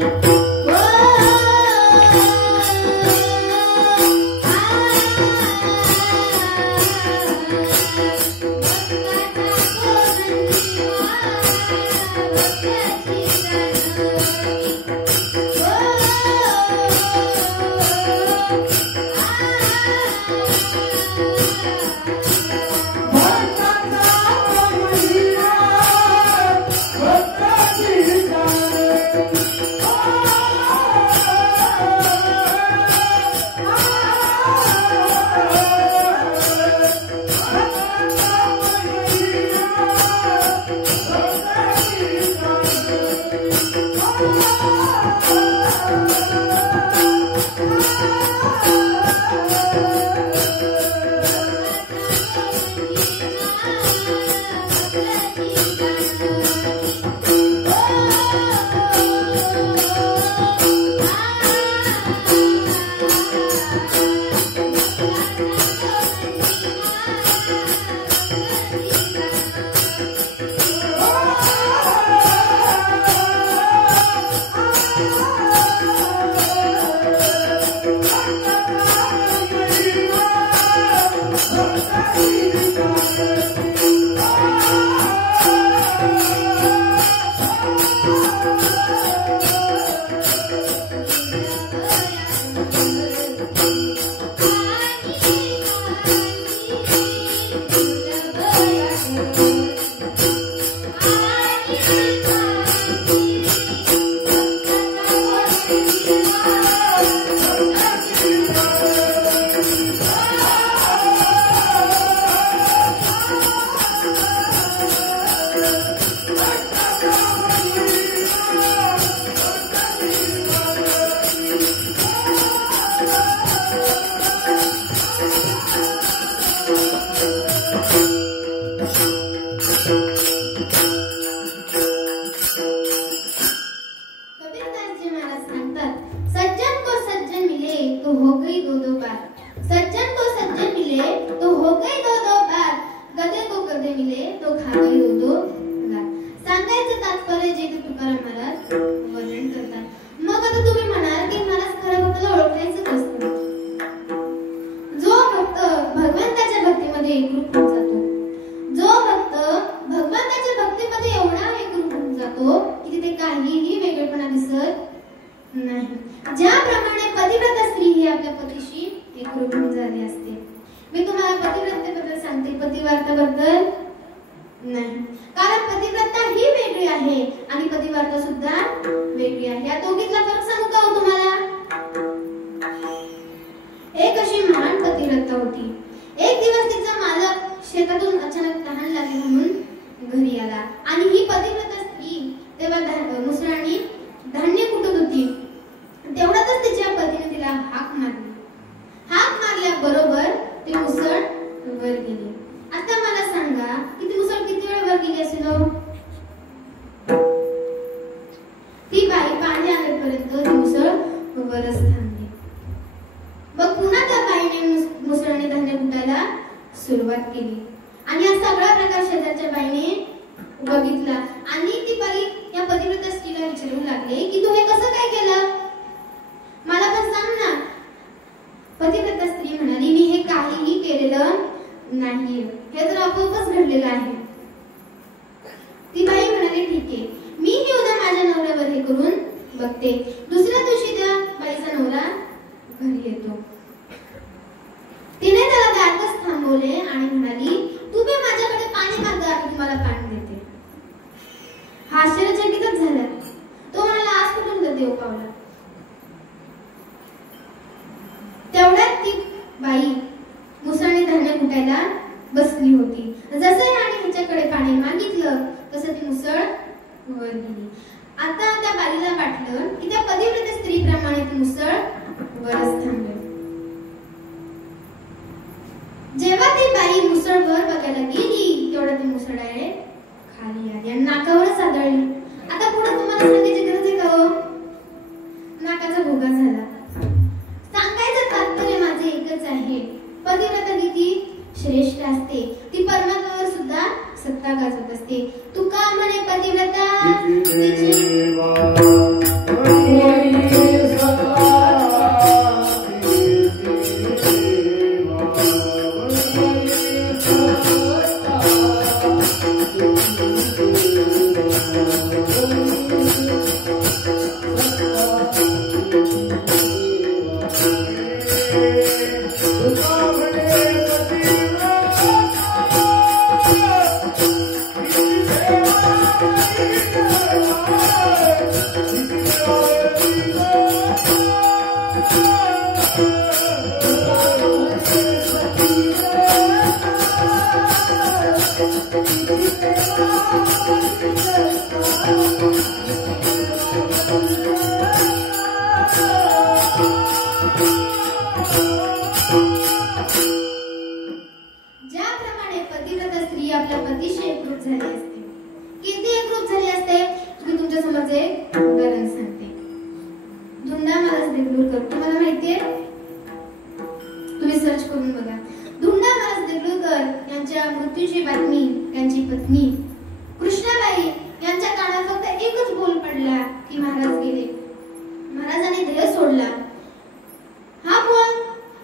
Oh भगवंताच्या भक्तीमध्ये एकरूप होऊन जातो. जो भक्त भगवंताच्या भक्तीमध्ये एवढा एकरूप होऊन जातो की तिथे काहीही वेगळेपणा दिसत नाही. ज्याप्रमाणे पतिव्रता स्त्री ही आपल्या पतीशी एकरूप होऊन झाली असते. मी तुम्हाला पतिव्रतेबद्दल सांगते, पतिव्रताबद्दल नाही. कारण पतिव्रता ही वेगळी आहे आणि पतिव्रता सुद्धा वेगळी आहे. या दोघीतला फरक सांगू का हो तुम्हाला? एक अशी महान पतिव्रता होती. एक दिवस तिचा मालक शेतातून अचानक तहान लागली म्हणून घरी आला आणि ही पतिव्रता स्त्री तेव्हा मुसळाने धान्य कुटत होती. तेवढ्यातच तिच्या पतीने तिला हाक मारली. हाक मारल्याबरोबर ती मुसळ वर गेली. आता मला सांगा की ती मुसळ किती वेळ वर गेली असेल? ती बाई पाणी आणेपर्यंत ती मुसळ वरच थांबली. मग पुन्हा त्या बाईने मुसळाने धान्य कुटायला सुरुवात केली आणि हा सगळा प्रकार शेजारच्या बाईने बघितला आणि ती बाई या पतिव्रता स्त्रीला विचारू लागले की तू हे कसं काय केलं? मला पण सांग ना. पतिव्रता स्त्री म्हणाली, मी हे काहीही केलेलं नाही, हे तर आपोआपच घडलेलं आहे. ती बाई म्हणाली, ठीक आहे, मी ही उद्या माझ्या नवऱ्यावर हे करून बघते. दुसऱ्या दिवशी त्या बाईचा नवरा घरी येतो. तिने त्याला दारातच थांबवले आणि म्हणाली, तुम्ही माझ्याकडे पाणी मागा, मी तुम्हाला पाणी देते. हा आश्चर्यचकितच झाला. तो म्हणाला, आज कुठून देव पावला? तेवढ्यात ती बाई मुसळाने धान्य कुटायला बसली होती. जसं याने हिच्याकडे पाणी मागितलं तसं ती मुसळ वर गेली. आता त्या बाईला वाटलं की त्या पतिव्रता स्त्रीप्रमाणे ती मुसळ वरच थांबेल. जेव्हा ती बाई मुसळ वर बघायला गेली तेवढा ती मुसळ डायरेक्ट खाली आली आणि नाकावरच आदळली. आता पुढे तुम्हाला सांगायची गरज आहे का हो? नाकाचा भोगा झाला. सांगायचं तात्पर्य माझे एकच आहे, पतिव्रता किती श्रेष्ठ असते. ती परमात्म्यावर सुद्धा सत्ता गाजवत असते. तुका म्हणे पतिव्रता ज्याप्रमाणे पतिव्रता स्त्री आपल्या पतीशी एकरूप झाली असते. किती एकरूप झाली असते? मी तुमच्या समोर एक उदाहरण सांगते. धुंडामालास देगलूरकर तुम्हाला माहितीये? तुम्ही सर्च करून बघा. धुंडामालास देगलूरकर यांच्या मृत्यूची बातमी त्यांची पत्नी कृष्णाबाई यांच्या कानात फक्त एकच बोल पडला की महाराज गेले. महाराजांनी देह सोडला. हा बोल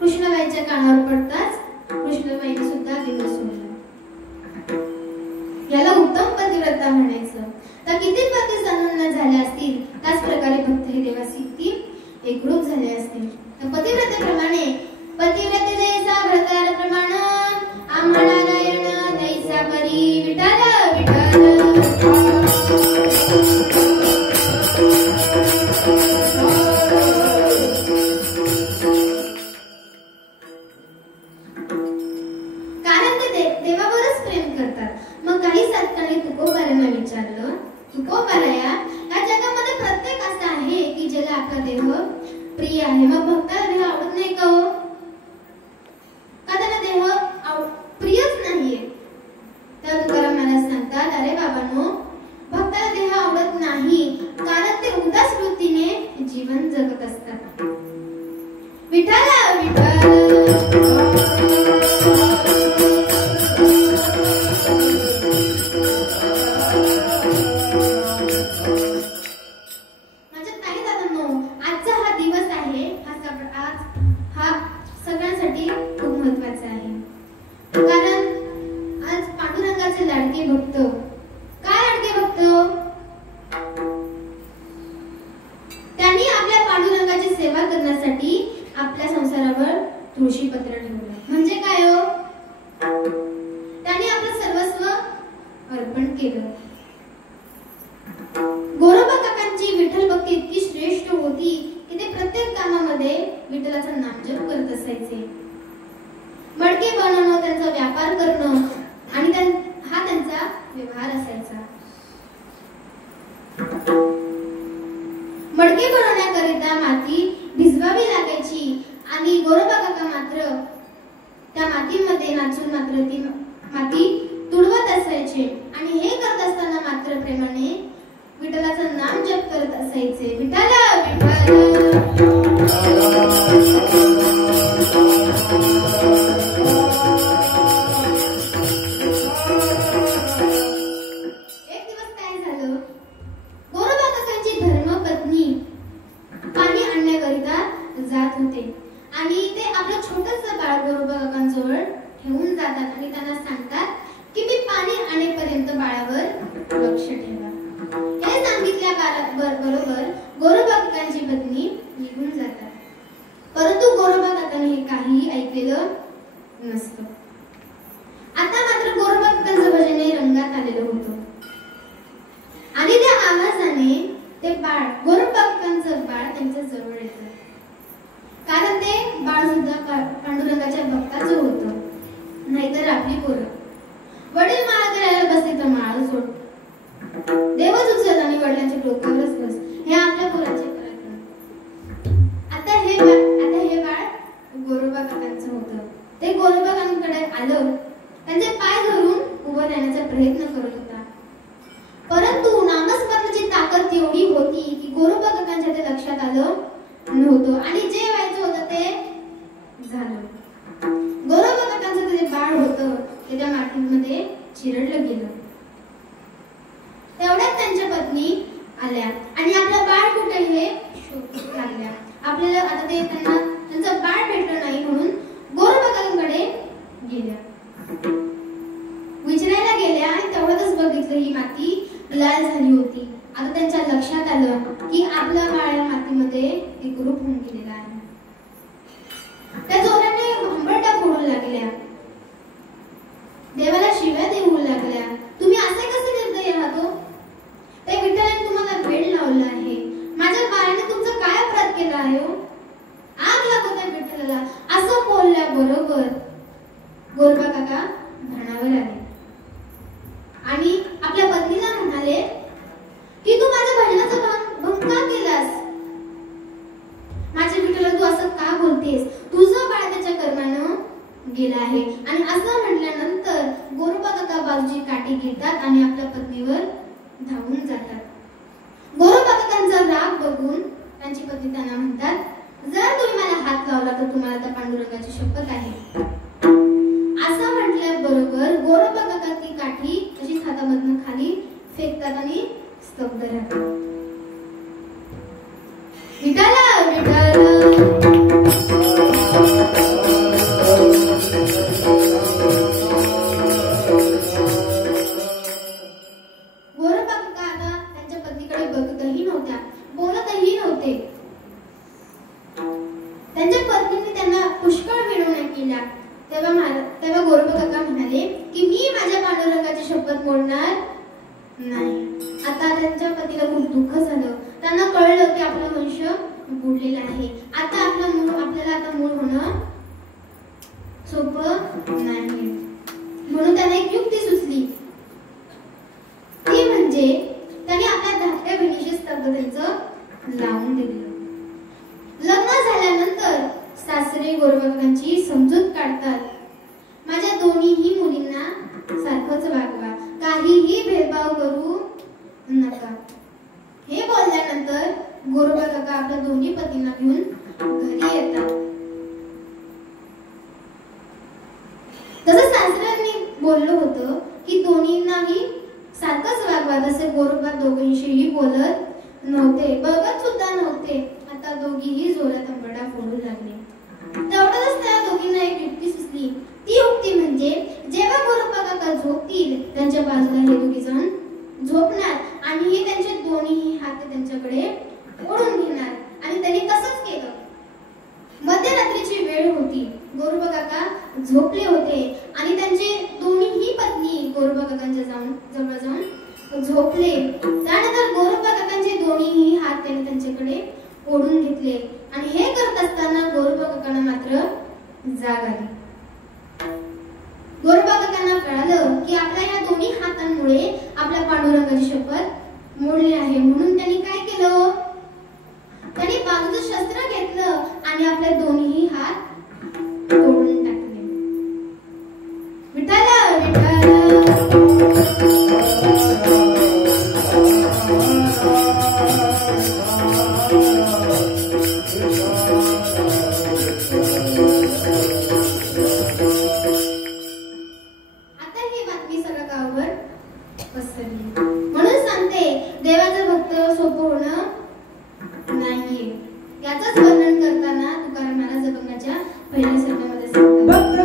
कृष्णाबाईच्या कानावर पडताच कृष्णाबाईने सुद्धा देह सोडला. याला उत्तम पतिव्रता म्हणायचं. तर किती पती सन्मान झाल्या असतील त्याच प्रकारे भक्त हे देवाशी एकरूप झाले असतील. तर पतिव्रतेप्रमाणे पतिव्रते जैसा व्रतार प्रमाण आम्हा नारायण तैसा परी विठ्ठल विठ्ठल. कारण ते देवावरच प्रेम करतात. मग काही साधकांनी तुकोबारांना विचारलं, तुकोबाराया, या जगामध्ये प्रत्येक असा आहे की ज्याला आपला देह प्रिय आहे, मग भक्ताला देह आवडत नाही का हो? का त्याला देह प्रियच नाहीये? तर तुकाराम महाराज सांगतात, अरे बाबांनो, भक्ताला देह आवडत नाही कारण ते उदास वृत्तीने जीवन जगत असतात. विठ्ठल विठ्ठल. माझ्या ताई दादांनो, आजचा हा दिवस आहे, हा केलं. गोरोबा काकांची विठ्ठल भक्ती इतकी श्रेष्ठ होती की ते प्रत्येक कामामध्ये विठ्ठलाचा नामजप करत असायचे. मडके बनवणं, त्यांचा व्यापार करणं आणि हा त्यांचा व्यवहार असायचा. मडके बनवण्याकरिता माती भिजवावी लागायची आणि गोरोबा काका मात्र त्या मातीमध्ये नाचून मात्र ती माती तुडवत असायचे आणि हे करत असताना मात्र प्रेमाने विठ्ठलाचं नाम जप करत असायचे. विठ्ठला विठ्ठल. आणि ते आपलं छोटंसं बाळ गोरोबा काकांजवळ ठेवून जातात आणि त्यांना सांगतात की मी पाणी आणेपर्यंत बाळावर लक्ष ठेवा. हे सांगितल्या बरोबर गोरोबा काकांची पत्नी निघून जातात. परंतु गोरोबा काकांनी हे काही ऐकलेलं नसतं. आता मात्र गोरोबा काकांचं भजन रंगात आलेलं होतं आणि त्या आवाजाने ते बाळ गोरोबा काकांचं बाळ त्यांच्या जवळ येतं. कारण ते बाळ सुद्धा पांडुरंगाच्या भक्ताचं होतं, नाहीतर आपली पोरं. वडील माळा करायला बसले तर माळ सोड, देवच उचल आणि वडिलांच्या डोक्यावरच बस, हे आपल्या पोराचे पराक्रम. आता हे बाळ गोरोबा काकांचं होतं. ते गोरोबा काकांकडे आलं, त्यांचे पाय धरून उभं राहण्याचा प्रयत्न करत होता. परंतु नामस्मरणाची ताकद एवढी होती की गोरोबा काकांच्या ते लक्षात आलं नव्हतं आणि जे व्हायचं होतं ते झालं. गोरोबा काकांचं जे बाळ होतं ते त्या मातीमध्ये चिरडलं गेलं. तेवढ्यात त्यांच्या पत्नी आल्या आणि आपलं बाळ कुठे हे शोधत लागल्या. आपल्याला आता ते त्यांचं बाळ भेटलं नाही म्हणून गोरोबा काकांकडे गेल्या, विचारायला गेल्या आणि तेवढ्यातच बघितलं ही माती लाल झाली होती. आता त्यांच्या लक्षात आलं की आपला बाळ या मातीमध्ये एकरूप होऊन गेलेला आहे. त्या जोराने हंबरटा फोडू लागल्या, देवाला शिव्या देऊ लागल्या. तुम्ही असे कसे निर्दयी आहात? त्या विठ्ठलाने तुम्हाला वेळ लावला आहे. माझ्या बाळाने तुमचा काय अपराध केला आहे? आग लागो त्या विठ्ठलाला. असं बोलल्या बरोबर गोरोबा काका भानावर आले आणि आपल्या पत्नीला म्हणाले की तू माझ्या भजनाचा भंग का केलास? माझ्या विठ्ठला तू असं का बोलतेस? तुझं बाळ त्याच्या कर्मानं गेलं आहे. आणि असं म्हटल्यानंतर गोरोबा काका बाजूची काठी घेतात आणि आपल्या पत्नीवर धावून जातात. गोरोबा काकांचा राग बघून त्यांची पत्नी त्यांना म्हणतात, जर तुम्ही मला हात लावला तर तुम्हाला त्या पांडुरंगाची शपथ आहे. असं म्हटल्याबरोबर गोरोबा काका ती काठी तशीच हातामधून खाली फेकतात आणि स्तब्ध राहतात. विठ्ठला विठ्ठल. गोरोबा काका आता त्यांच्या पत्नीकडे बघतही नव्हत्या, बोलतही नव्हते. त्यांच्या पत्नीने त्यांना पुष्कळ विनवण्या केल्या. तेव्हा गोरोबा काका म्हणाले की मी माझ्या पांडुरंगाची शपथ मोडणार नाही. आता त्यांच्या पतीला खूप दुःख झालं. त्यांना कळलं की आपला वंश बुडलेला आहे. आता आपल्याला आता मूळ होणं सोपं नाही. म्हणून त्यांना एक युक्ती सुचली. ती म्हणजे त्यांनी आपल्या धाकट्या बहिणीशी स्तब्ध त्यांचं लावून दिलं. लग्न झाल्यानंतर सासरे गोरोबा काकांची समजूत काढतात. माझ्या दोन्हीही मुलींना सारखंच वागवा, काहीही भेदभाव करू नका. हे बोलल्यानंतर गोरोबा काका आपल्या दोन्ही पतींना घेऊन घरी येतात. तसं सासऱ्यांनी बोललं होतं की दोन्हींनाही सारखंच वागवा. तसे गोरोबा दोघींशीही बोलत नव्हते, बघत सुद्धा नव्हते. आता दोघीही जोरात हंबरडा फोडू लागले. तेवढ्यातच त्या दोघींना एक युक्ती सुचली. ती युक्ती म्हणजे जेव्हा गोरोबा काका झोपतील त्यांच्या बाजूला हे दोघी जण झोपणार आणि हे त्यांचे दोन्ही हात त्यांच्याकडे ओढून घेणार. आणि त्यांनी तसंच केलं. मध्यरात्रीची वेळ होती. गोरोबा काका झोपले होते आणि त्यांचे दोन्हीही पत्नी गोरोबा काकांच्या जवळ जाऊन झोपले. त्यानंतर गोरोबा काकांचे दोन्हीही हात त्याने त्यांच्याकडे ओढून घेतले आणि हे करत असताना गोरोबा काकांना मात्र जाग आली. गोरोबा काकांना कळालं की आपल्या या दोन्ही हातांमुळे आपल्या पांडुरंगाची शपथ मोडली आहे. म्हणून त्यांनी काय केलं, त्यांनी बाजूचं शस्त्र घेतलं आणि आपले दोन्ही हात तोडून टाकले. विठ्ठल विठ्ठल म्हणून सांगते, देवाचं भक्त सोपं होणं नाहीये. याचंच वर्णन करताना तुकाराम महाराज अभंगाच्या पहिल्या सर्गामध्ये सांगतात.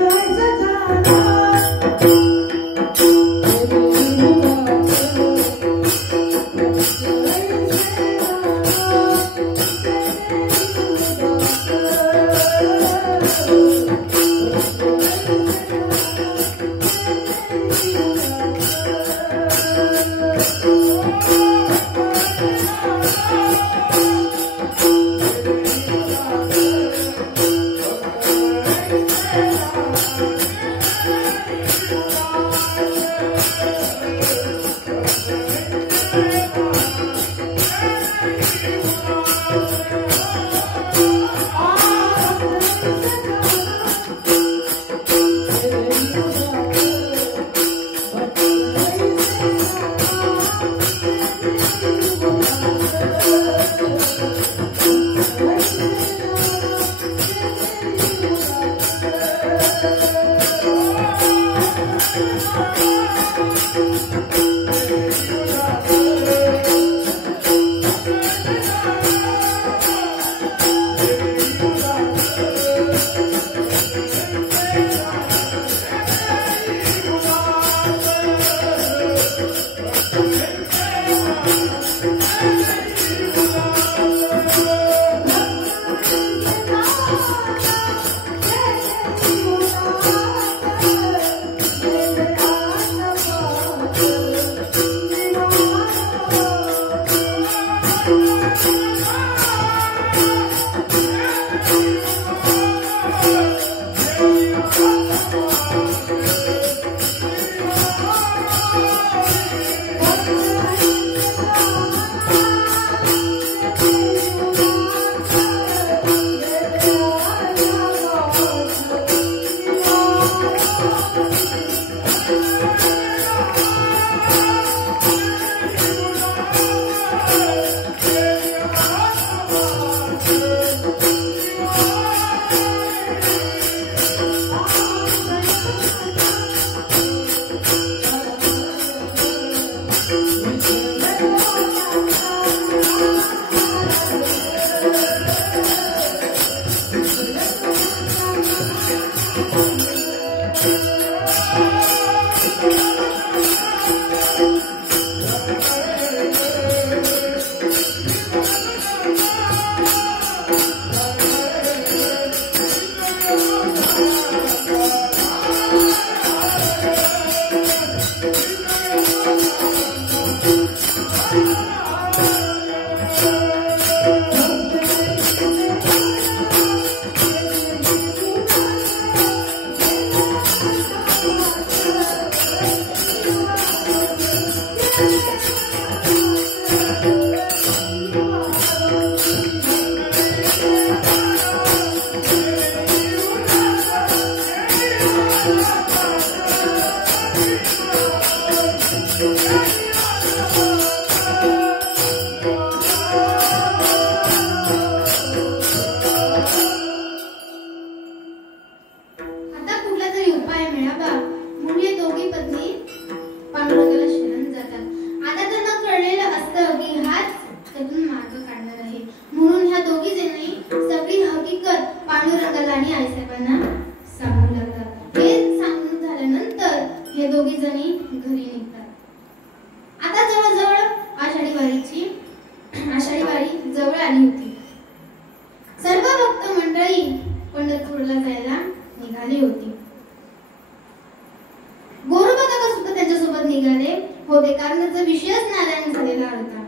होते, कारण त्याचा विषयच नारायण झालेला होता.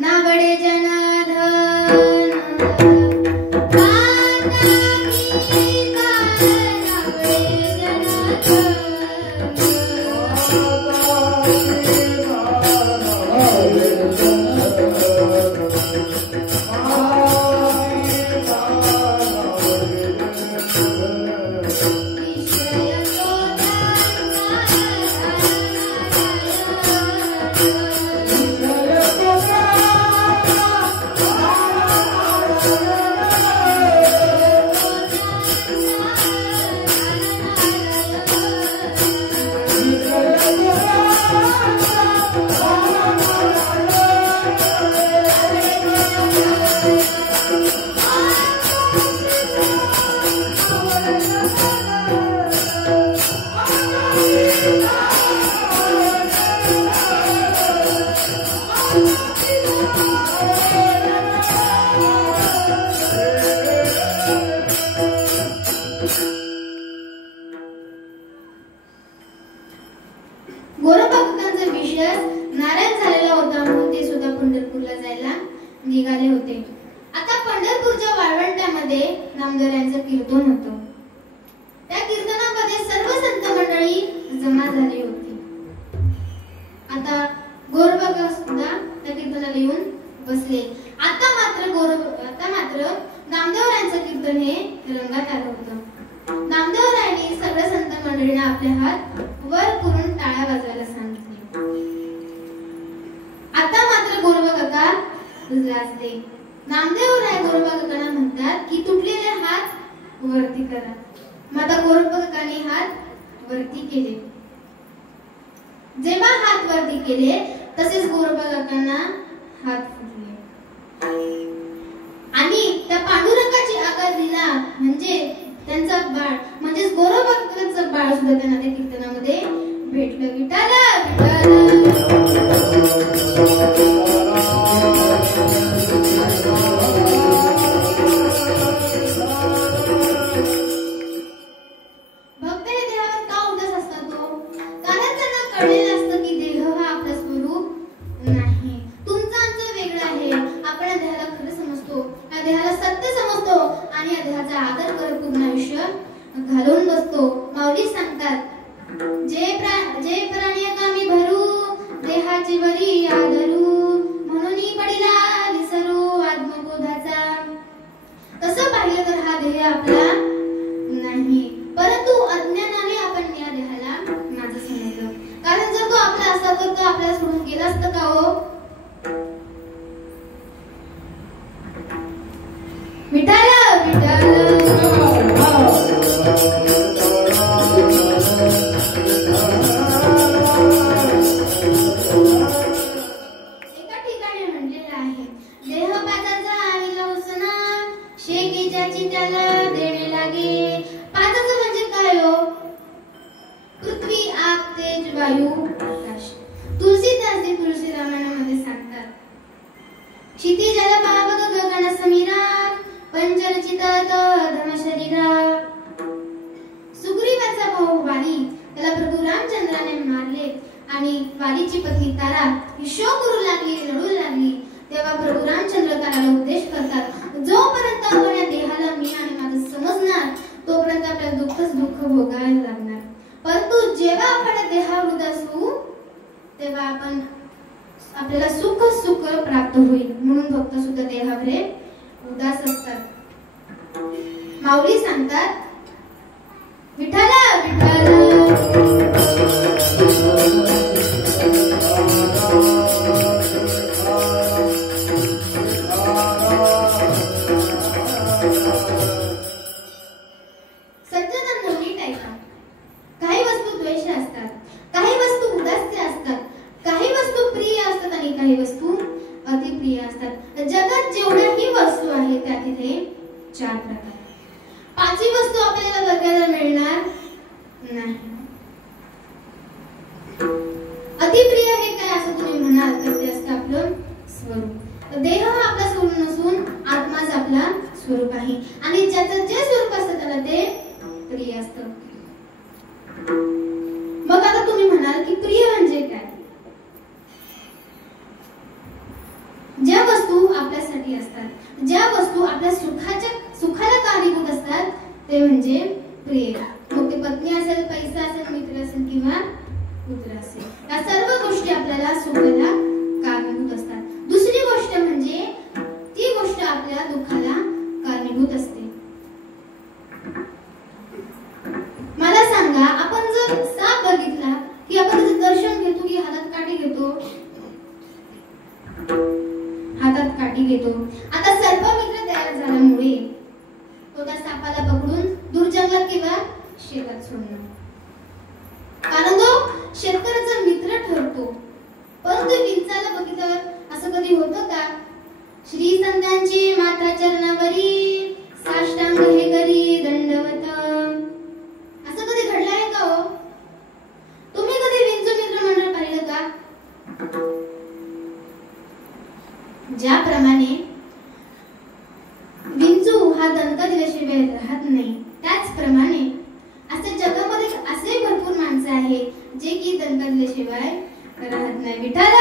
नावडे जनार्दन गोरोबाकाकांचा विषय नारायण झालेला होता म्हणून ते सुद्धा पंढरपूरला जायला निघाले होते. आता पंढरपूरच्या वाळवंटामध्ये नामदेवरायांचं कीर्तन होतं. त्या कीर्तनामध्ये सर्व संत मंडळी जमा झाली होती. आता गोरोबाकाका सुद्धा त्या कीर्तनाला येऊन बसले. आता मात्र नामदेवरायांचं कीर्तन हे रंगात आलं होतं. नामदेवरायांनी सगळ्या संत मंडळींना आपले हात वर करून टाळ्या वाजवायला सांगितले. आता मात्र गोरोबाकाका लाजले. नामदेवराय गोरोबाकाकांना म्हणतात की तुटलेले हात वरती करा. मग आता गोरोबाकाकांनी हात वरती केले. जेव्हा हात वरती केले तसेच गोरोबाकाकांना हात फुटले आणि त्या पांडुरंगाची आकार दिला म्हणजे त्यांचा बाळ म्हणजेच गोरोबाकाकांचं बाळ सुद्धा त्यांना त्या कीर्तनामध्ये भेटलं. विठाला भक्त हे देहावर का उदास असतात तो? कारण त्यांना कळलेलं असतं की देह हा आपलं स्वरूप नाही. तुमचं आमचं वेगळं आहे. आपण या देहाला खरं समजतो, या देहाला सत्य समजतो आणि या देहाचा आदर करत पूर्ण आयुष्य घालवून बसतो. माऊली सांगतात जे प्राणी कामी भरू देहाची बरी आदरू म्हणून पडिला विसरू आत्मबोधाचा. तसं पाहिलं तर हा देह आपला नाही, परंतु अज्ञानाने आपण या देहाला माझं समजलं. कारण जर तो आपला असता तर तो आपल्याला सोडून गेला असतं का हो? विठाला एका ठिकाणी म्हटलेलं आहे, देह पाताचा आविला उसना शेकीच्या चित्याला देणे लागे. पाताचं म्हणजे काय हो? पृथ्वी, आग, तेज, वायू, आकाश. तुलसीदास तुलसी रामायणामध्ये सांगतात, क्षितिजाला पावक गगन समीरा पंचरचित धम शरीरा. सुग्रीवाचा भाऊ वाली त्याला प्रभू रामचंद्राने मारले आणि वालीची पत्नी तारा ही शोक करू लागली, रडू लागली. तेव्हा प्रभू रामचंद्र ताराला उपदेश करतात, जोपर्यंत आपण या देहाला मी आणि माझं समजणार तोपर्यंत आपल्याला दुःखच दुःख भोगायला लागणार. परंतु जेव्हा आपण या देहावर उदास होऊ तेव्हा आपल्याला सुख प्राप्त होईल. म्हणून भक्त सुद्धा देहावर उदास असतात. माऊली सांगतात, विठाला सज्जनांनो नीट ऐका. काही वस्तू द्वेष असतात, काही वस्तू उदास्य असतात, काही वस्तू प्रिय असतात आणि काही वस्तू अतिप्रिय असतात. जगात जेवढ्याही वस्तू आहेत त्यातील 4 प्रकार. 5वी वस्तू आपल्याला बघायला मिळणार नाही. अतिप्रिय हे काय असं तुम्ही म्हणाल तर ते असतं आपलं स्वरूप. देह हा आपला स्वरूप नसून आत्माच आपला स्वरूप आहे आणि ज्याचं जे स्वरूप असतं त्याला ते प्रिय असतं. मग आता आता तुम्ही म्हणाल की प्रिय म्हणजे काय? ज्या वस्तू आपल्यासाठी असतात, ज्या वस्तू आपल्या सुखाला कारणीभूत असतात ते म्हणजे प्रिय. मग ते पत्नी असेल, पैसा असेल, मित्र असेल किंवा पुत्र असेल, या सर्व गोष्टी आपल्याला सुखाला कारणीभूत असतात. दुसरी गोष्ट म्हणजे ती गोष्ट आपल्या दुःखाला कारणीभूत असते. मला सांगा, आपण जर साप बघितला की आपण त्याचं दर्शन घेतो की हातात काठी घेतो? हातात काठी घेतो. आता सर्पमित्र तयार झाल्यामुळे तो त्या सापाला पकडून दूर जंगलात किंवा शेतात सोडणार, कारण तो शेतकऱ्याचा मित्र ठरतो. परंतु विंचाला बघितल्यावर असं कधी होतं का? श्री संतांची माता चरणावरी साष्टांग हे करी दंडवत, असं कधी घडलं आहे का हो? तुम्ही कधी विंचू मित्र मंडळ पाहिलं का? ज्याप्रमाणे विंचू हा दणका दिल्याशिवाय राहत नाही, त्याचप्रमाणे असे जगामध्ये असे भरपूर माणसं आहेत जे की दणका दिल्याशिवाय राहत नाही. विठ्ठल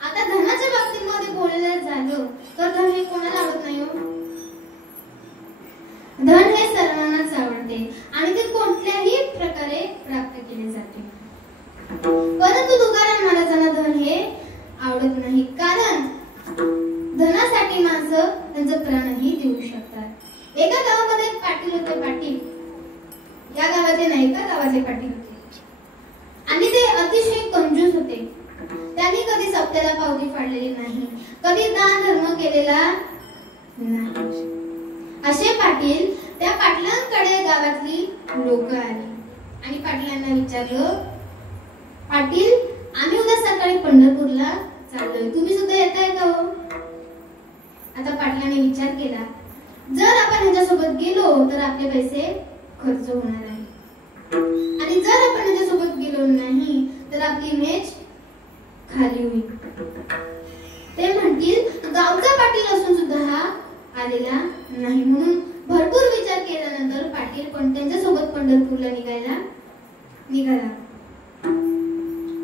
आता धनाच्या बाबतीमध्ये बोलायला झालं तर धन हे कोणाला आवडत नाही हो? धन हे सर्वांनाच आवडते आणि ते कोणत्याही प्रकारे प्राप्त केले जाते. परंतु तुकाराम महाराजांना धन हे आवडत नाही, कारण धनासाठी माणसं त्यांचं प्राणही देऊ शकतात. एका गावामध्ये एक पाटील होते. पाटील या गावाचे नाही, एका गावाचे पाटील होते आणि ते अतिशय कंजूस होते. त्यांनी कधी सप्त्याला पावती फाडलेली नाही, कधी दान धर्म केलेला नाही. असे पाटील, त्या पाटलांकडे गावातली लोक आली आणि पाटलांना विचारलं, पाटील आम्ही उद्या सकाळी पंढरपूरला चाललोय, तुम्ही सुद्धा येताय का हो? आता पाटलाने विचार केला, जर आपण ह्याच्यासोबत गेलो तर आपले पैसे खर्च होणार आहे आणि जर आपण ह्याच्यासोबत गेलो नाही तर आपली इमेज खाली होईल. ते म्हणतील गावचा पाटील असून सुद्धा हा आलेला नाही. म्हणून भरपूर विचार केल्यानंतर पाटील पण त्यांच्यासोबत पंढरपूरला निघाला.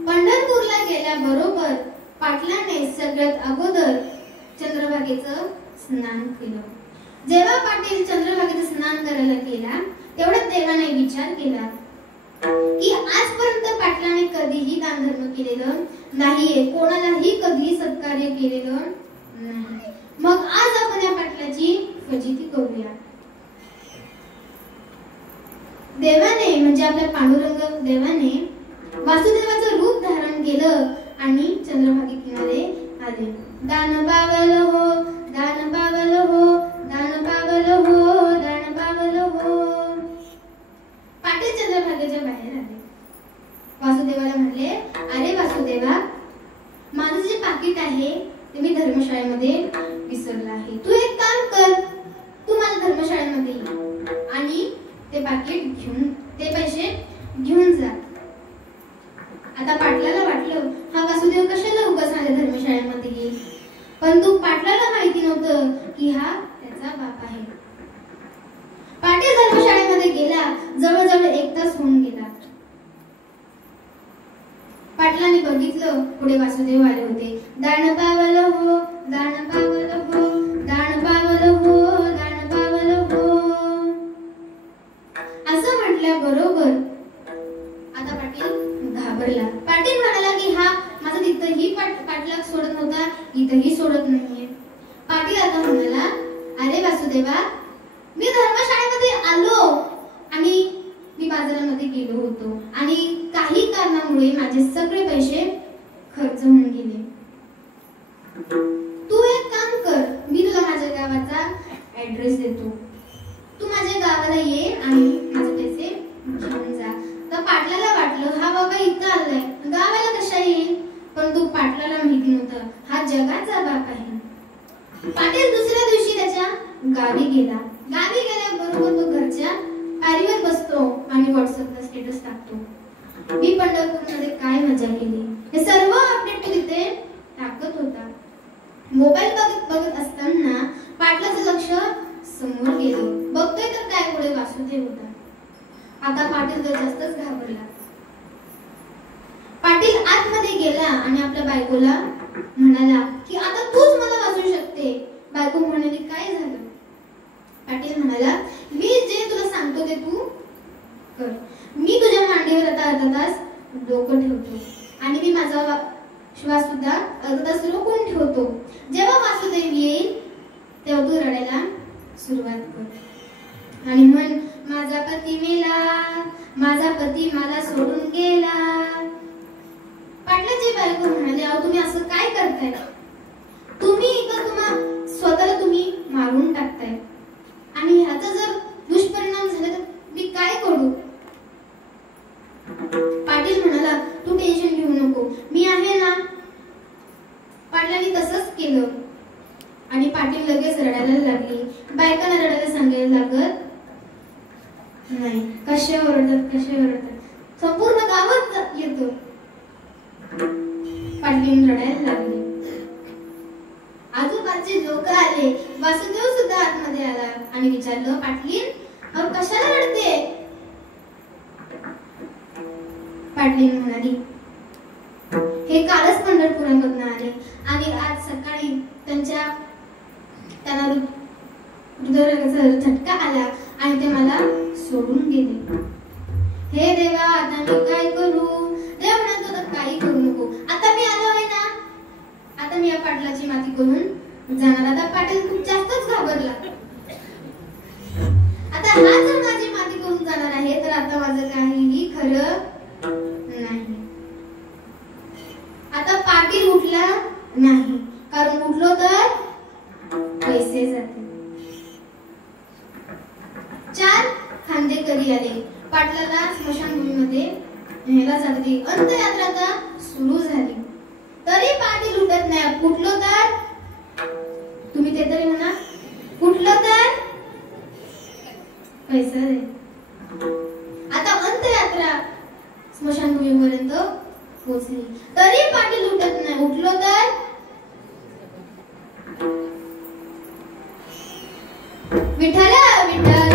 पंढरपूरला गेल्याबरोबर पाटलाने सगळ्यात अगोदर चंद्रभागेचं स्नान केलं. जेव्हा पाटील चंद्रभागेचं स्नान करायला गेला तेवढ्यात देवाने विचार केला की आजपर्यंत पाटलाने कधीही दान धर्म केलेलं नाहीये, कोणालाही कधी सत्कार्य केलेलं नाही. मग आज आपण या पाटलाची फजिती करूया. देवाने म्हणजे आपल्या पांडुरंग देवाने वासुदेवाचं रूप धारण केलं आणि चंद्रभागे किनारे आले. दान पावल हो, दान पावल हो, दान पावल हो, दान पावल हो. पाटील चंद्रभागेच्या बाहेर आले. वासुदेवाला म्हणले, अरे वासुदेवा, माझं जे पाकिट आहे ते मी धर्मशाळेमध्ये विसरलं आहे. तू एक काम कर, तू माझ्या धर्मशाळेमध्ये ये आणि ते पाकिट घेऊन, ते पैसे घेऊन जा. आता पाटलाला वाटलं हा वासुदेव कशाला उगाच माझ्या धर्मशाळेमध्ये येईल, पण तू पाटलाला माहिती नव्हतं की हा त्याचा बाप आहे. पाटील धर्मशाळेमध्ये गेला. जवळजवळ 1 तास होऊन गेला. पाटलाने बघितलं पुढे वासुदेव आले होते. दान पावल हो, दान पावल हो, दान पावल हो, दान पावल हो. असं म्हटल्याबरोबर आता पाटील घाबरला. पाटील म्हणाला की हा माझा तिथंही पाटलाग सोडत नव्हता, इथंही सोडत नाहीये. पाटील आता म्हणाला, अरे वासुदेवा, मी धर्मशाळेमध्ये आलो आणि मी बाजारामध्ये गेलो होतो आणि काही कारणामुळे माझे सगळे पैसे खर्च होऊन गेले. तू एक काम कर, मी तुला माझ्या गावाचा ऍड्रेस देतो, तू माझ्या गावाला ये आणि माझे पैसे घेऊन जा. तर पाटलाला वाटलं हा बाबा इथं आलाय, गावाला कशा येईल, पण तू पाटलाला माहिती नव्हतं हा जगाचा बाप आहे. पाटील दुसऱ्या दिवशी त्याच्या गावी गेला. गावी गेल्याबरोबर तो घरच्या पारीवर बसतो आणि व्हॉट्सअपला स्टेटस टाकतो, मी पंढरपूरमध्ये काय मजा केली हे सर्व अपडेट तिथे टाकत होता. मोबाईल बघत असताना पाटलाचं लक्ष समोर गेलं. बघतोय तर काय पुढे वासुदेव होता. आता पाटील तर जास्तच घाबरला. पाटील आतमध्ये गेला आणि आपल्या बायकोला म्हणाला की आता तूच मला वाचवू शकते. बायको म्हणाली काय झालं? पाटील म्हणाला मी जे तुला सांगतो ते तू कर. मी तुझ्या मांडीवर आता अर्धा तास डोकं ठेवतो आणि मी माझा श्वास सुद्धा अर्धा तास रोखून ठेवतो. जेव्हा वासुदेव येईल तेव्हा तू रडायला सुरुवात कर आणि म्हण माझा पती मेला, माझा पती मला सोडून गेला. पाटलाची बायको म्हणाली अहो तुम्ही असं काय करताय? तुम्ही स्वतःला तुम्ही मारून टाकताय आणि ह्याचा जर दुष्परिणाम झाला तर मी काय करू? पाटील म्हणाला तू टेन्शन घेऊ नको, मी आहे ना. पाटलांनी तसंच केलं आणि पाटील लगेच रडायला लागली. बायकांना रडायला सांगायला लागत नाही. कसे ओरडतात संपूर्ण गावात येतो. पाटील रडायला लागले. आजूबाजूचे लोक आले. वासुदेव सुद्धा आतमध्ये आला आणि विचारलं पाटील कशाला रडते? पाटील म्हणाली हे कालच पंढरपुरामधून आले आणि आज सकाळी त्यांना हृदयाचा झटका आला आणि ते मला सोडून गेले. हे देवा आता मी काय करू? देव म्हणतो तर काही करू नको. आता मी आलो आहे ना, आता मी या पाटलाची माती करून जाणार. आता पाटील खूप जास्तच घाबरला. आता हा जर माझी माती करून जाणार आहे तर आता माझं काहीही खरं नाही. आता पाटील उठला नाही, कारण उठलो तर पैसे जाते. 4 खांदेकरी आले. पाटलाला स्मशानभूमीमध्ये न्यायला जाते. अंत्ययात्रा आता सुरू झाली तरी पाटील उठत नाही. उठलो तर तुम्ही ते तरी म्हणा, उठलो तर पैसा दे. आता अंत्ययात्रा स्मशानभूमीपर्यंत पोहोचली तरी पाटील उठत नाही. उठलो तर विठ्ठल विठ्ठल.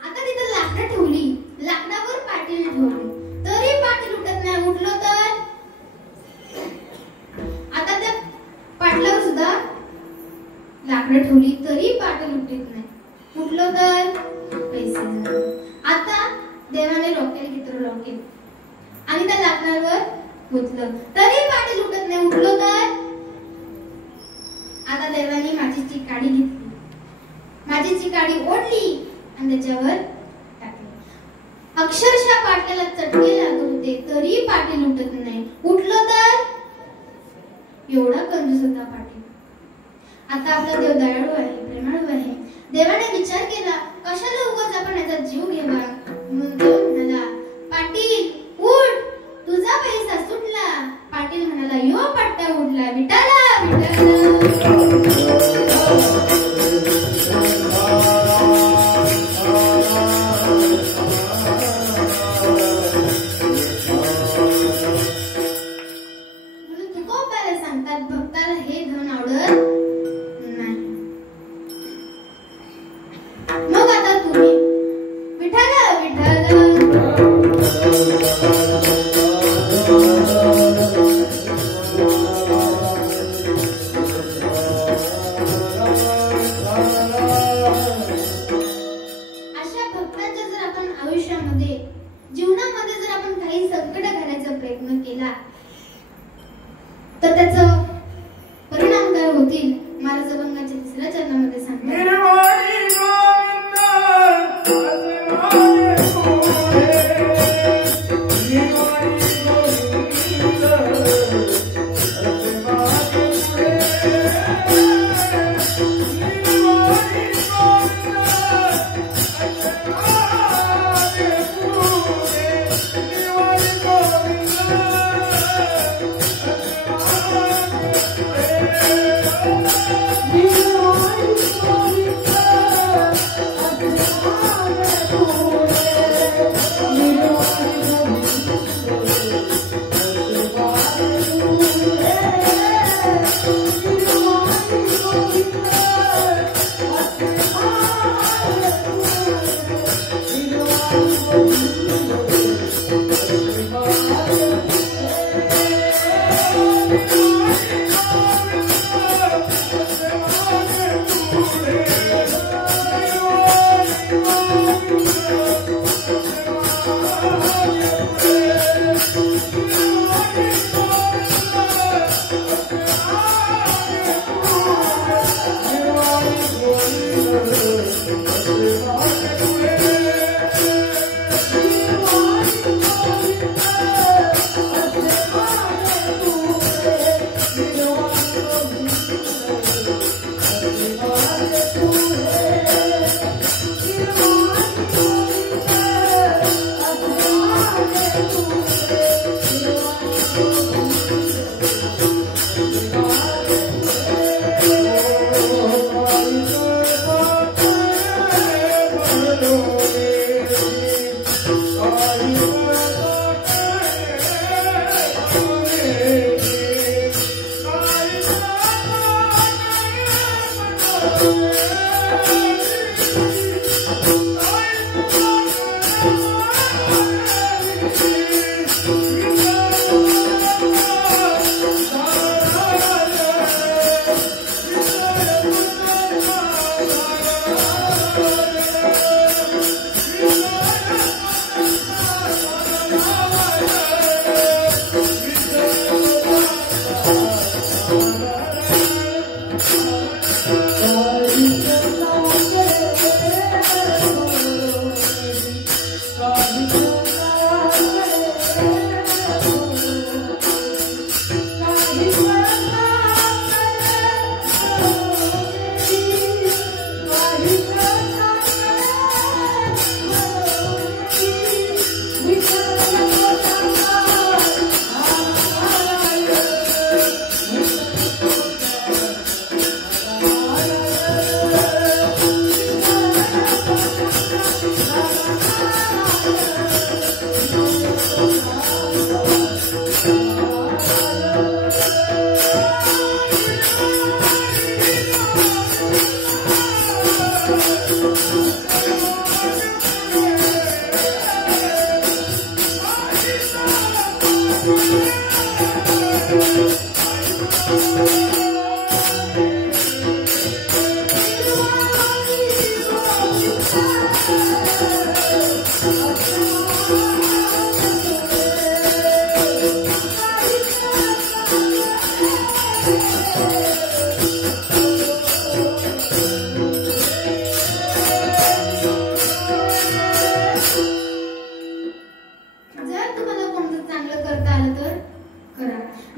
आता तिथं लाकडं ठेवली. लाकडावर पाटील ठेवली तरी पाटील उठत नाही. उठलो तर आता त्या पाटलावर सुद्धा लाकडं ठेवली तरी पाटील उठत नाही. उठलो तर पैसे. आता देवाने रॉकेल घेतलं रॉकेल आणि त्या लाकडावर गुंतलं तरी पाटील उठत नाही. उठलो तर आता देवाने माझीची काडी घेतली, माझीची काडी ओढली आणि त्याच्यावर टाकली. अक्षरशः पाटलाला चटके लागत होते तरी पाटील उठत नाही. उठलो तर एवढा कंजूस होता पाटील. आता आपला देव दयाळू आहे, प्रेमाळू आहे. देवाने विचार केला कशाला उगाच आपण याचा जीव घ्यावा. देव म्हणाला पाटील उठ, तुझा पैसा सुटला. पाटील म्हणाला यो पट्टा उडला. विठाला विठाला. म्हणून तुकोबाला सांगतात भक्ताला हे धन आवडत नाही. मग आता तुम्ही विठाला विठाला.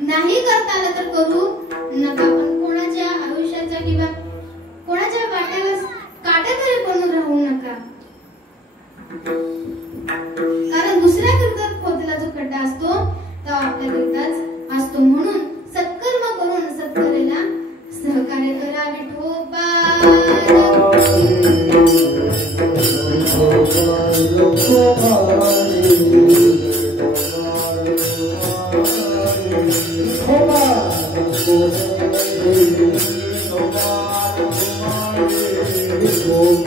नाही करता आलं तर करू नका, पण कोणाच्या आयुष्याचा किंवा कोणाच्या वाट्याला काटा तरी बनून राहू नका, कारण दुसऱ्या करतात खोदला जो खड्डा असतो तो आपल्या करताच असतो. म्हणून सत्कर्म करून सत्कर्माला सहकार्य करा. Oh,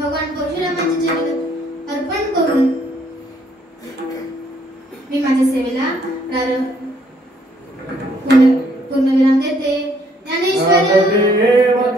भगवान परशुरामांचे चरण अर्पण करून मी माझ्या सेवेला पूर्णविराम देते. ज्ञानेश्वर